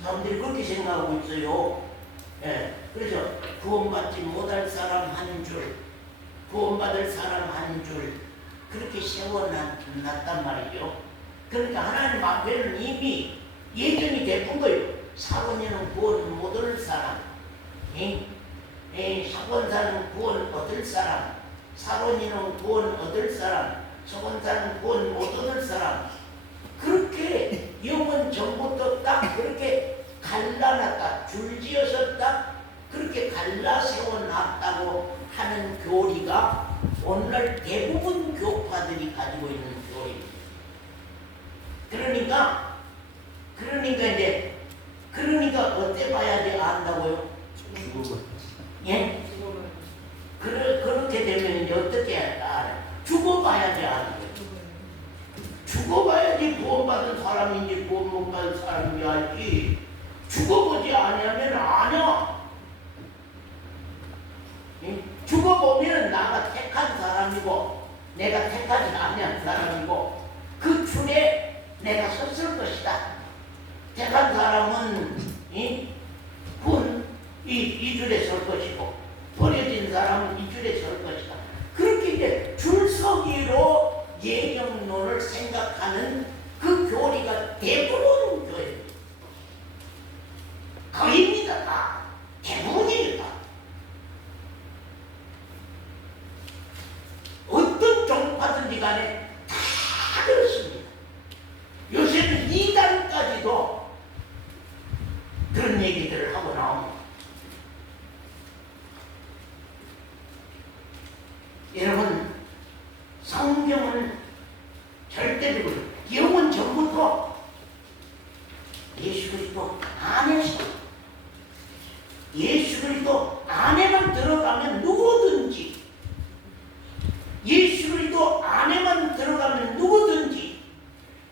사람들이 그렇게 생각하고 있어요. 그래서 구원받지 못할 사람 한 줄, 구원받을 사람 한 줄, 그렇게 세워놨단 말이죠. 그러니까 하나님 앞에는 이미 예정이 되는 거예요. 사원이는 구원 못 얻을 사람, 사원사는 구원 얻을 사람, 사원이는 구원 얻을 사람, 사원사는 구원 못 얻을 사람, 그렇게 영원 전부터 딱 그렇게 갈라놨다, 줄지어서 딱 그렇게 갈라 세워놨다고 하는 교리가 오늘날 대부분 교파들이 가지고 있는 교리입니다. 그러니까 어때 봐야지 안다고요? 예? 그렇게 되면 이제 어떻게 알아? 죽어봐야지 아는 거예요. 죽어봐야지 구원받은 사람인지 구원 못 받은 사람인지 알지. 죽어보지 않으면 아냐. 죽어보면 나가 택한 사람이고 내가 택하지 않는 사람이고 그 줄에 내가 섰을 것이다. 택한 사람은 이 줄에 설 것이고 버려진 사람은 이 줄에 설 것이다. 그렇게 이제 줄서기로 예정론을 생각하는 그 교리가 대부분 교회입니다. 거의입니다. 다 대부분입니다. 어떤 종파든지 간에 다 그렇습니다. 요새는 이단까지도 그런 얘기들을 하고 나옵니다. 여러분, 성경은 절대적으로 영원 전부터 예수 그리스도 안에서 예수 그리스도 안에만 들어가면 누구든지 예수 그리스도 안에만 들어가면 누구든지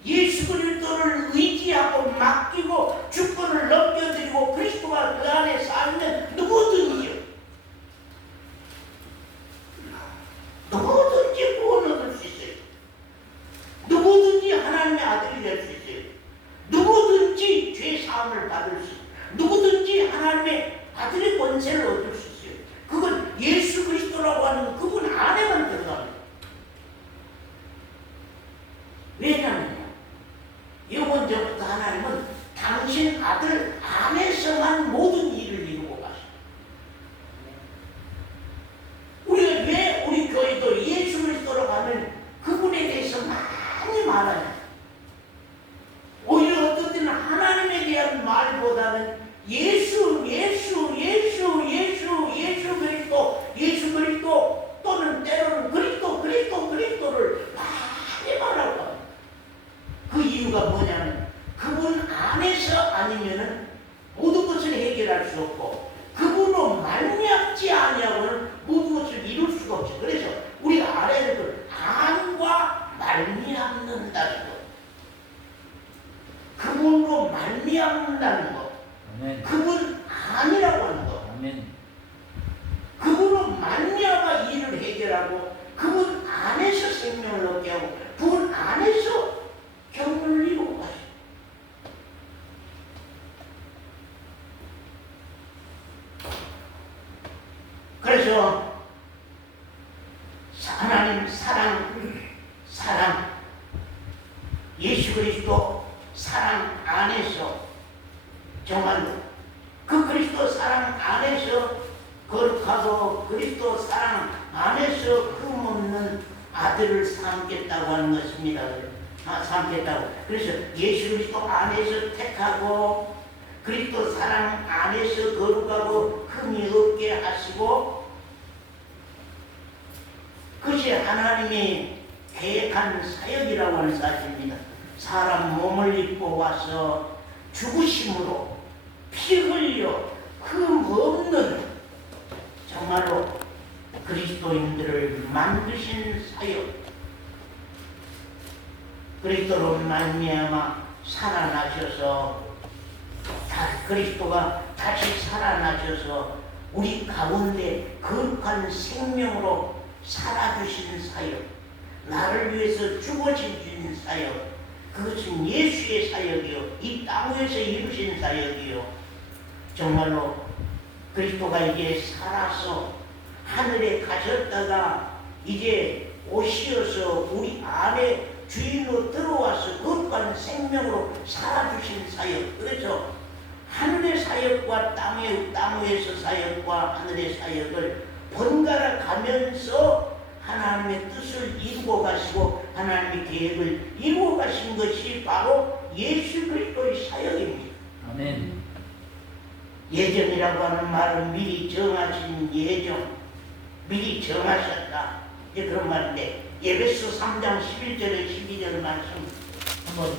예수 그리스도를 의지하고 맡기고 주권을 넘겨드리고 그리스도가 그 안에 살면 누구든지요. 누구든지 구원 얻을 수 있어요. 누구든지 하나님의 아들이 될 수 있어요. 누구든지 죄 사함을 받을 수 있어요. 누구든지 하나님의 아들의 권세를 얻을 수 있어요. 그건 예수 그리스도라고 하는 그분 안에만 들어갑니다. 왜냐면요, 영원 전부터 하나님은 당신 아들 안에서만 모든 일을 이루고 가십니다. 우리가 왜 우리 교회도 예수 그리스도라고 하면 그분에 대해서 많이 말하냐? 오히려 어떤 때는 하나님에 대한 말보다는 예수 그리스도 또는 때로는 그리스도를 많이 말하고 합니다. 그 이유가 뭐냐면 그분 안에서 아니면은 모든 것을 해결할 수 없고 그분으로 말미암지 아니하고는 모든 것을 이룰 수가 없죠. 그래서 우리가 알아야 될 것, 안과 말미암는다는 것, 그분으로 말미암는다는 것, 그분 아니라고 하는 것, 그분으로 말미암아 일을 해결하고 그분 안에서 생명을 얻게 하고 그분 안에서 경륜을 이루고 가시고. 그래서 하나님 사랑, 예수 그리스도 사랑 안에서 정말로 그 그리스도 사랑 안에서 거룩하고 그리스도 사랑 안에서 흠없는 아들을 삼겠다고 하는 것입니다. 삼겠다고. 그래서 예수 그리스도 안에서 택하고 그리스도 사랑 안에서 거룩하고 흠이 없게 하시고 그것이 하나님이 계획한 사역이라고 하는 사실입니다. 사람 몸을 입고 와서 죽으심으로 피 흘려 흠 없는 정말로 그리스도인들을 만드신 사역, 그리스도로 말미암아 살아나셔서 그리스도가 다시 살아나셔서 우리 가운데 거룩한 생명으로 살아주신 사역, 나를 위해서 죽어주신 사역, 그것은 예수의 사역이요, 이 땅 위에서 이루신 사역이요. 정말로 그리스도가 이제 살아서 하늘에 가셨다가 이제 오시어서 우리 안에 주인으로 들어와서 거룩한 생명으로 살아주신 사역. 그래서 하늘의 사역과 땅 위에서 사역과 하늘의 사역을 번갈아 가면서 하나님의 뜻을 이루어 가시고 하나님의 계획을 이루어 가신 것이 바로 예수 그리스도의 사역입니다. 아멘. 예정이라고 하는 말은 미리 정하신 예정, 미리 정하셨다. 이제 그런 말인데 에베소 3장 11절에 12절 말씀 한번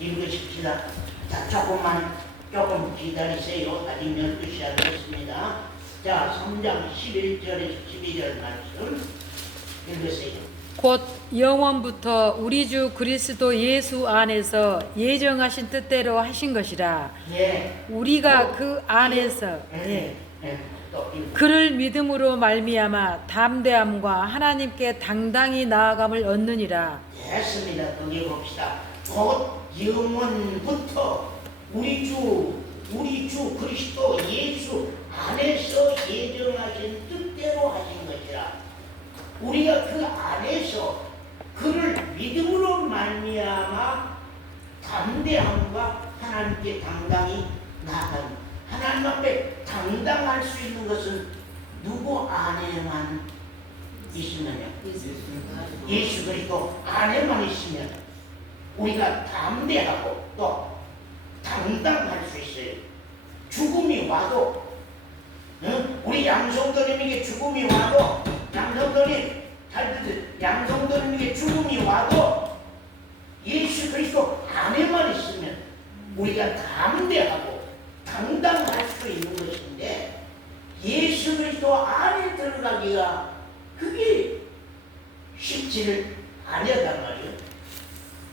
읽으십시다. 자, 조금 기다리세요. 아직 12시 안 됐습니다. 자, 3장 11절에서 12절 말씀 읽으세요. 곧 영원부터 우리 주 그리스도 예수 안에서 예정하신 뜻대로 하신 것이라. 예. 우리가 그 안에서 또 읽고. 그를 믿음으로 말미암아 담대함과 하나님께 당당히 나아감을 얻느니라. 됐습니다. 거기 봅시다. 곧 영원부터 우리 주 그리스도 예수 안에서 예정하신 뜻대로 하신 것이라. 우리가 그 안에서 그를 믿음으로 말미암아 담대함과 하나님께 당당히 나아감. 하나님 앞에 당당할 수 있는 것은 누구 안에만 있으면요? 예수 그리스도 안에만 있으면 우리가 담대하고 또 당당할 수 있어요. 죽음이 와도, 우리 양성도님에게 죽음이 와도, 양성도님 잘 듣세요. 양성도님에게 죽음이 와도 예수 그리스도 안에만 있으면 우리가 담대하고 당당할 수 있는 것인데, 예수 그리스도 안에 들어가기가 그게 쉽지를 않았단 말이에요.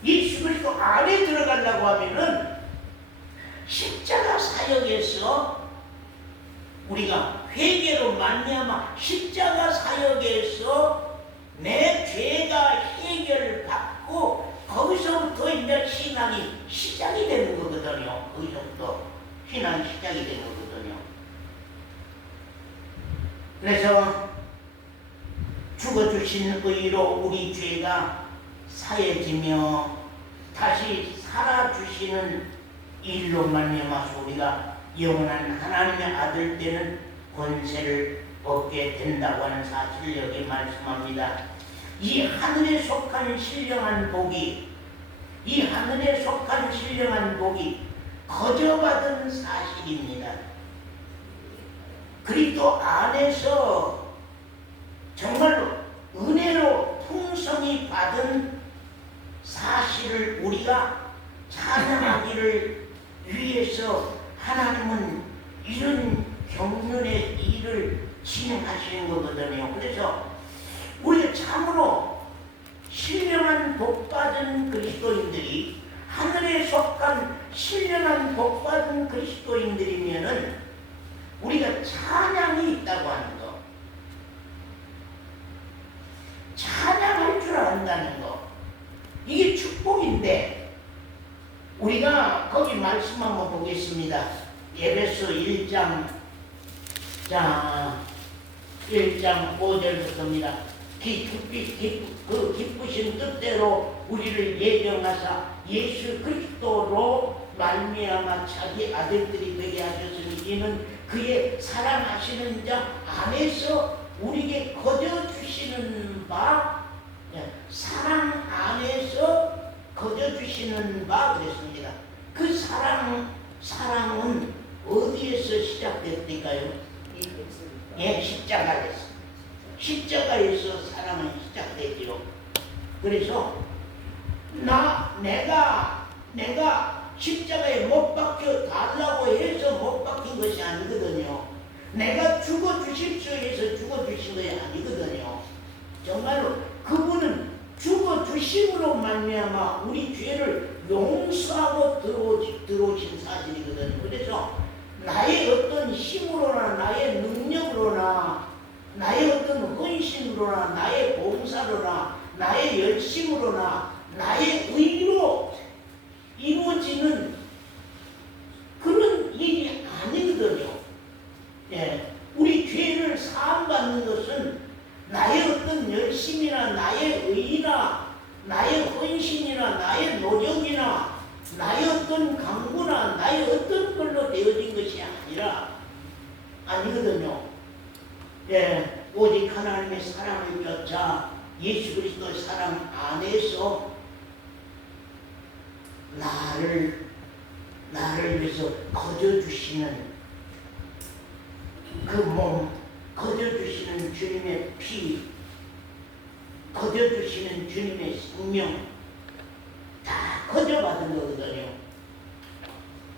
예수 그리스도 안에 들어가려고 하면은 십자가 사역에서 우리가 회개로 말미암아 십자가 사역에서 내 죄가 해결받고 거기서부터 이제 신앙이 시작이 되는 거거든요. 거기서부터 신앙이 시작이 되는 거거든요. 그래서 죽어주신 의로 우리 죄가 사해지며 다시 살아주시는 일로 말미암아서 우리가 영원한 하나님의 아들 되는 권세를 얻게 된다고 하는 사실을 여기 말씀합니다. 이 하늘에 속한 신령한 복이, 이 하늘에 속한 신령한 복이 거저받은 사실입니다. 그리스도 안에서 정말로 은혜로 풍성히 받은 사실을 우리가 찬양하기를 위해서 하나님은 이런 경륜의 일을 진행하시는 거거든요. 그래서 우리가 참으로 신령한 복받은 그리스도인들이, 하늘에 속한 신령한 복받은 그리스도인들이면은 우리가 찬양이 있다고 하는 거, 찬양할 줄 안다는 거, 이게 축복인데, 우리가 거기 말씀 한번 보겠습니다. 에베소 1장 5절부터입니다. 그 기쁘신 뜻대로 우리를 예정하사 예수 그리스도로 말미암아 자기 아들들이 되게 하셨으니 이는 그의 사랑하시는 자 안에서 우리에게 거저주시는 바, 사랑 안에서 거저주시는 바 그랬습니다. 그 사랑은 어디에서 시작됐을까요? 예, 십자가에서. 십자가에서 사랑은 시작되지요. 그래서 내가 십자가에 못 박혀 달라고 해서 못 박힌 것이 아니거든요. 내가 죽어주십시오 해서 죽어주신 것이 아니거든요. 정말로 그분은 죽어주심으로 말미암아 우리 죄를 용서하고 들어오신 사실이거든요. 그래서 나의 어떤 힘으로나 나의 능력으로나 나의 어떤 헌신으로나 나의 봉사로나 나의 열심으로나 나의 의로 이루어지는 그런 일이 아니거든요. 예, 우리 죄를 사함받는 것은 나의 어떤 열심이나 나의 의나 나의 헌신이나 나의 노력이나 나의 어떤 강구나 나의 어떤 걸로 되어진 아니거든요. 예, 오직 하나님의 사랑을 쫓아 예수 그리스도의 사랑 안에서 나를 위해서 거저주시는 그 몸, 거저주시는 주님의 피, 거저주시는 주님의 생명 다 거저받은 거거든요.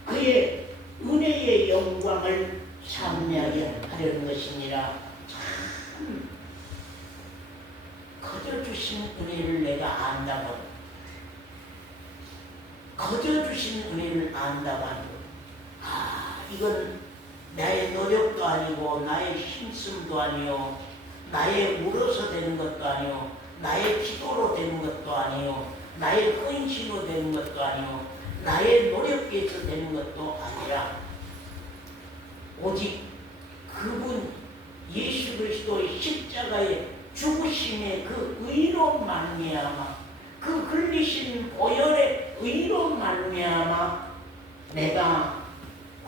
그의 은혜의 영광을 찬미하게 하려는 것이니라. 참 거저주신 은혜를 내가 안다고, 거저주신 은혜를 안다고 하는 것. 이건 나의 노력도 아니고 나의 힘씀도 아니요, 나의 울어서 되는 것도 아니요, 나의 기도로 되는 것도 아니요, 나의 헌신으로 되는 것도 아니요, 나의 노력에서 되는 것도 아니라 오직 그분 예수 그리스도의 십자가의 죽으심의 그 의로 말미암아, 그 흘리신 보혈의 의로 말미암아 내가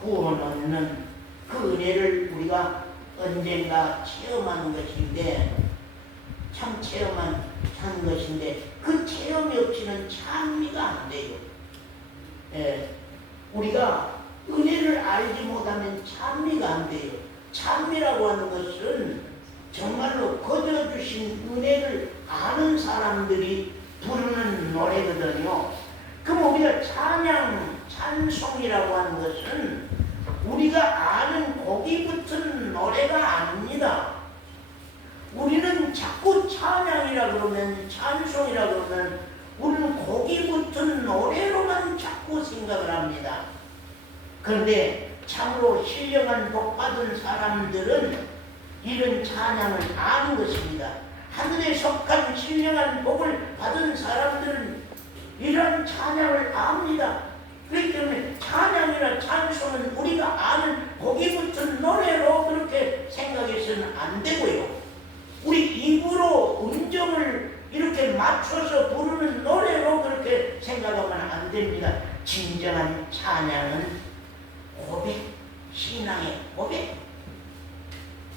구원 얻는 그 은혜를 우리가 언젠가 체험하는 것인데, 참 체험한 것인데 그 체험이 없이는 찬미가 안 돼요. 우리가 은혜를 알지 못하면 찬미가 안 돼요. 찬미라고 하는 것은 정말로 거저주신 은혜를 아는 사람들이 부르는 노래거든요. 그럼 우리가 찬송이라고 하는 것은 우리가 아는 곡이 붙은 노래가 아닙니다. 우리는 자꾸 찬양이라 그러면, 찬송이라 그러면 우리는 곡이 붙은 노래로만 자꾸 생각을 합니다. 그런데 참으로 신령한 복 받은 사람들은 이런 찬양을 아는 것입니다. 하늘에 속한 신령한 복을 받은 사람들은 이런 찬양을 압니다. 그렇기 때문에 찬양이나 찬송은 우리가 아는 복이 붙은 노래로 그렇게 생각해서는 안 되고요. 우리 입으로 음정을 이렇게 맞춰서 부르는 노래로 그렇게 생각하면 안 됩니다. 진정한 찬양은 고백, 신앙의 고백,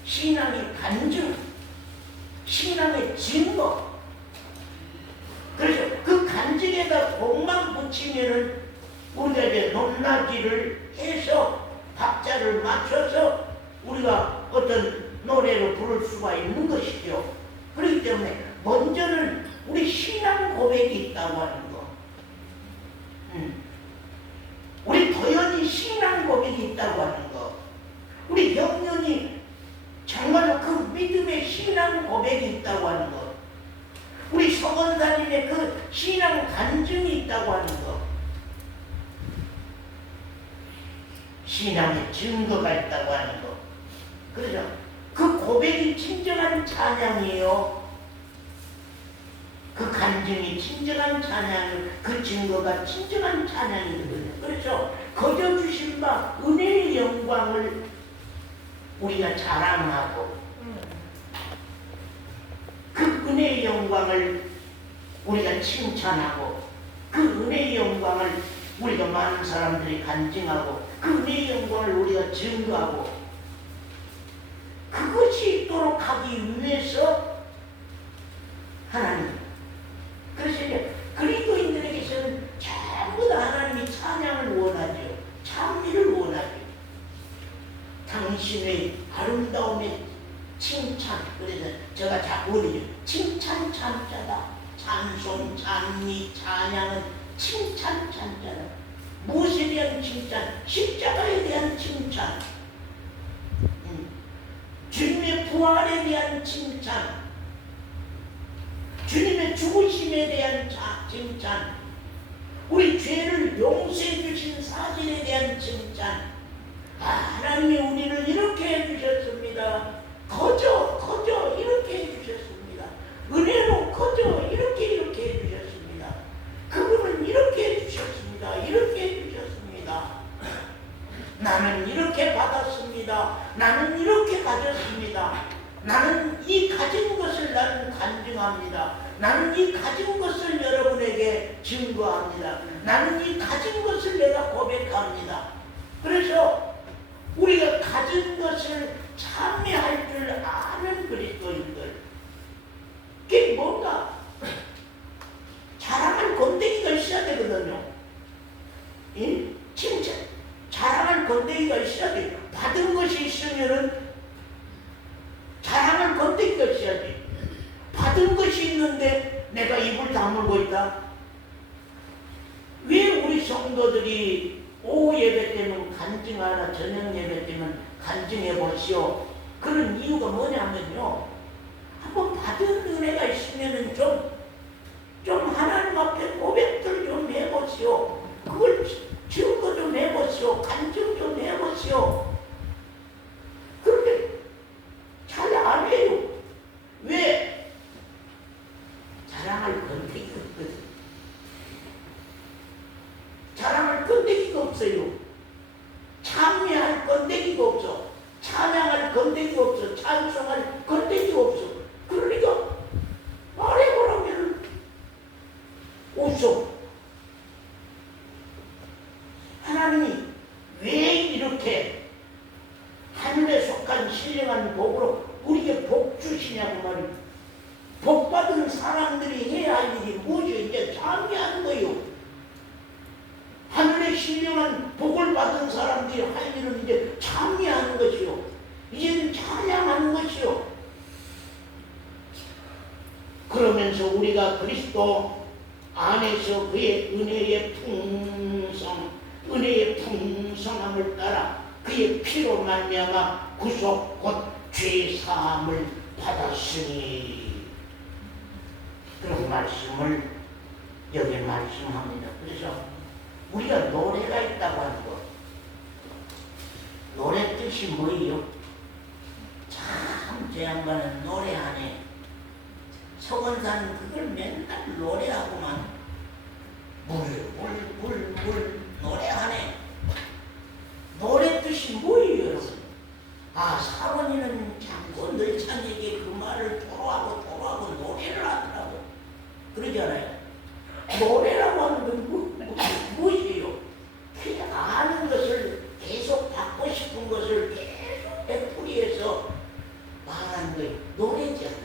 신앙의 간증, 신앙의 증거. 그래서 그 간증에다 곡만 붙이면은 우리가 이제 높낮이를 해서 박자를 맞춰서 우리가 어떤 노래로 부를 수가 있는 것이죠. 그렇기 때문에 먼저는 우리 신앙 고백이 있다고 하는 거, 우리 도연히 신앙 고백이 있다고 하는 거, 우리 영년이 정말로 그 믿음의 신앙 고백이 있다고 하는 거, 우리 서건사님의 그 신앙 간증이 있다고 하는 거, 신앙의 증거가 있다고 하는 거. 그래서 그 고백이 진정한 찬양이에요. 그 간증이 진정한 찬양이에요. 그 증거가 진정한 찬양이거든요. 그래서 거저 주신 바 은혜의 영광을 우리가 자랑하고, 그 은혜의 영광을 우리가 칭찬하고, 그 은혜의 영광을 우리가 많은 사람들이 간증하고, 그 은혜의 영광을 우리가 증거하고, 그것이 있도록 하기 위해서 하나님, 그래서 이제 그리스도인들에게서는 전부 다 하나님이 찬양을 원하죠. 찬미를 원하죠. 당신의 아름다움의 칭찬. 그래서 제가 자꾸 그러죠. 칭찬 찬자다. 찬송, 찬미, 찬양은 칭찬 찬자다. 무엇에 대한 칭찬? 십자가에 대한 칭찬, 주님의 부활에 대한 칭찬, 주님의 죽으심에 대한 칭찬, 우리 죄를 용서해 주신 사실에 대한 칭찬. 하나님이 우리를 이렇게 해주셨습니다. 거저 이렇게 해주셨습니다. 은혜로 거저 이렇게 해주셨습니다. 그분은 이렇게 해주셨습니다. 이렇게 해주셨습니다. 나는 이렇게 받았습니다. 나는 이렇게 가졌습니다. 나는 이 가진 것을 나는 간증합니다. 나는 이 가진 것을 여러분에게 증거합니다. 나는 이 가진 것을 내가 고백합니다. 그래서 우리가 가진 것을 참여할 줄 아는 그리스도인들. 그게 뭔가 자랑할 건데기가 있어야 되거든요. 진짜 자랑할 건데기가 있어야 돼. 받은 것이 있으면은 자랑할 건데기가 있어야지. 받은 것이 있는데 내가 입을 다물고 있다. 왜 우리 성도들이 오후 예배 때면 간증하나 저녁 예배 때면 간증해 보시오. 그런 이유가 뭐냐면요. 한번 받은 은혜가 있으면은 좀 하나님 앞에 고백들 좀 해보시오. 그걸 증거 좀 해보시오. 간증 좀 해보시오. 그런데 잘 안 해요. 왜? 자랑할 건데기가 없거든. 자랑할 건데기가 없어요. 참여할 건데기가 없어. 찬양할 건데기가 없어. 찬송할 건데기가 없어. 그러니까 말해보라면 없어. 하나님이 왜 이렇게 하늘에 속한 신령한 복으로 우리에게 복 주시냐고 말이에요. 복 받은 사람들이 해야 할 일이 뭐죠? 이제 참여하는 거예요. 하늘의 신령한 복을 받은 사람들이 할 일은 이제 참여하는 것이요. 이제는 찬양하는 것이요. 그러면서 우리가 그리스도 안에서 그의 은혜의 풍성함을 따라 그의 피로 말미암아 구속 곧 죄 사함을 받았으니, 그런 말씀을 여기 말씀합니다. 그래서 우리가 노래가 있다고 하는 것, 노래 뜻이 뭐예요? 참 제 양반은 노래하네. 서건사는 그걸 맨날 노래하고만 물 노래하네. 노래 뜻이 뭐예요, 여러분? 사원이는 자꾸 늘창에게 그 말을 토로하고 노래를 하더라고. 그러잖아요. 노래라고 하는 건 무엇이에요? 그냥 아는 것을 계속 받고 싶은 것을 계속 되풀이해서 말하는 거예요. 노래잖아.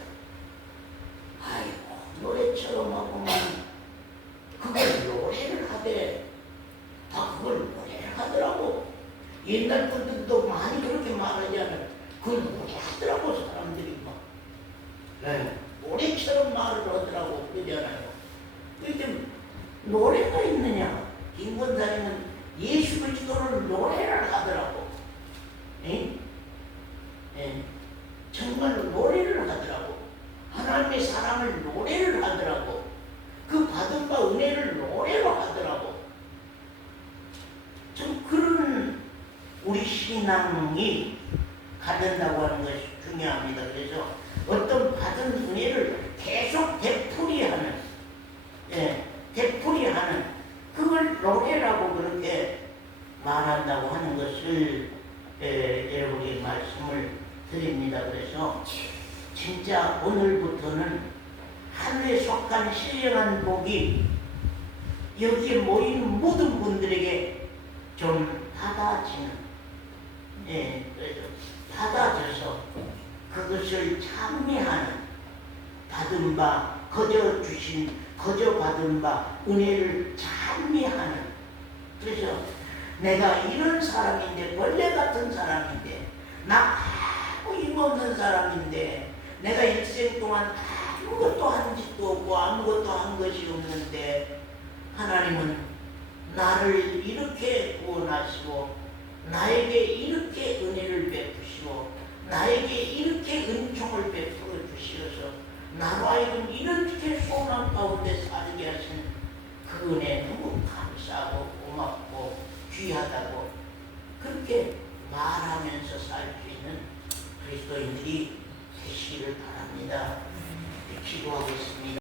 아이고, 노래처럼 하고만 그걸 노래를 하되, 그걸 노래를 하더라고. 옛날 분들도 많이 그렇게 말하잖아요. 그걸 노래하더라고, 사람들이 막. 네, 노래처럼 말을 하더라고, 그러잖아요. 그런데 노래가 있느냐? 김 권사님은 예수 그리스도를 노래를 하더라고. 정말로 노래를 하더라고. 하나님의 사랑을 노래를 하더라고. 그 받은 바 은혜를 노래로 하더라고. 좀 그런 우리 신앙이 가된다고 하는 것이 중요합니다. 그래서 어떤 받은 은혜를 계속 되풀이하는, 그걸 노래라고 그렇게 말한다고 하는 것을 여러분에게 말씀을 드립니다. 그래서 진짜 오늘부터는 하늘에 속한 신령한 복이 여기에 모인 모든 분들에게 좀 받아지는, 그래서 받아져서 그것을 찬미하는, 받은 바 거저 받은 바 은혜를 찬미하는. 그래서 내가 이런 사람인데, 벌레 같은 사람인데, 나 아무 힘없는 사람인데, 내가 일생 동안 아무것도 한 짓도 없고 아무것도 한 것이 없는데, 하나님은 나를 이렇게 구원하시고 나에게 이렇게 은혜를 베푸시고 나에게 이렇게 은총을 베풀어 주시어서 나로 하여금 이렇게 소망 가운데 살게 하신 그 은혜 너무 감사하고 고맙고 귀하다고 그렇게 말하면서 살 수 있는 그리스도인들이 되시기를 바랍니다. 기도하겠습니다.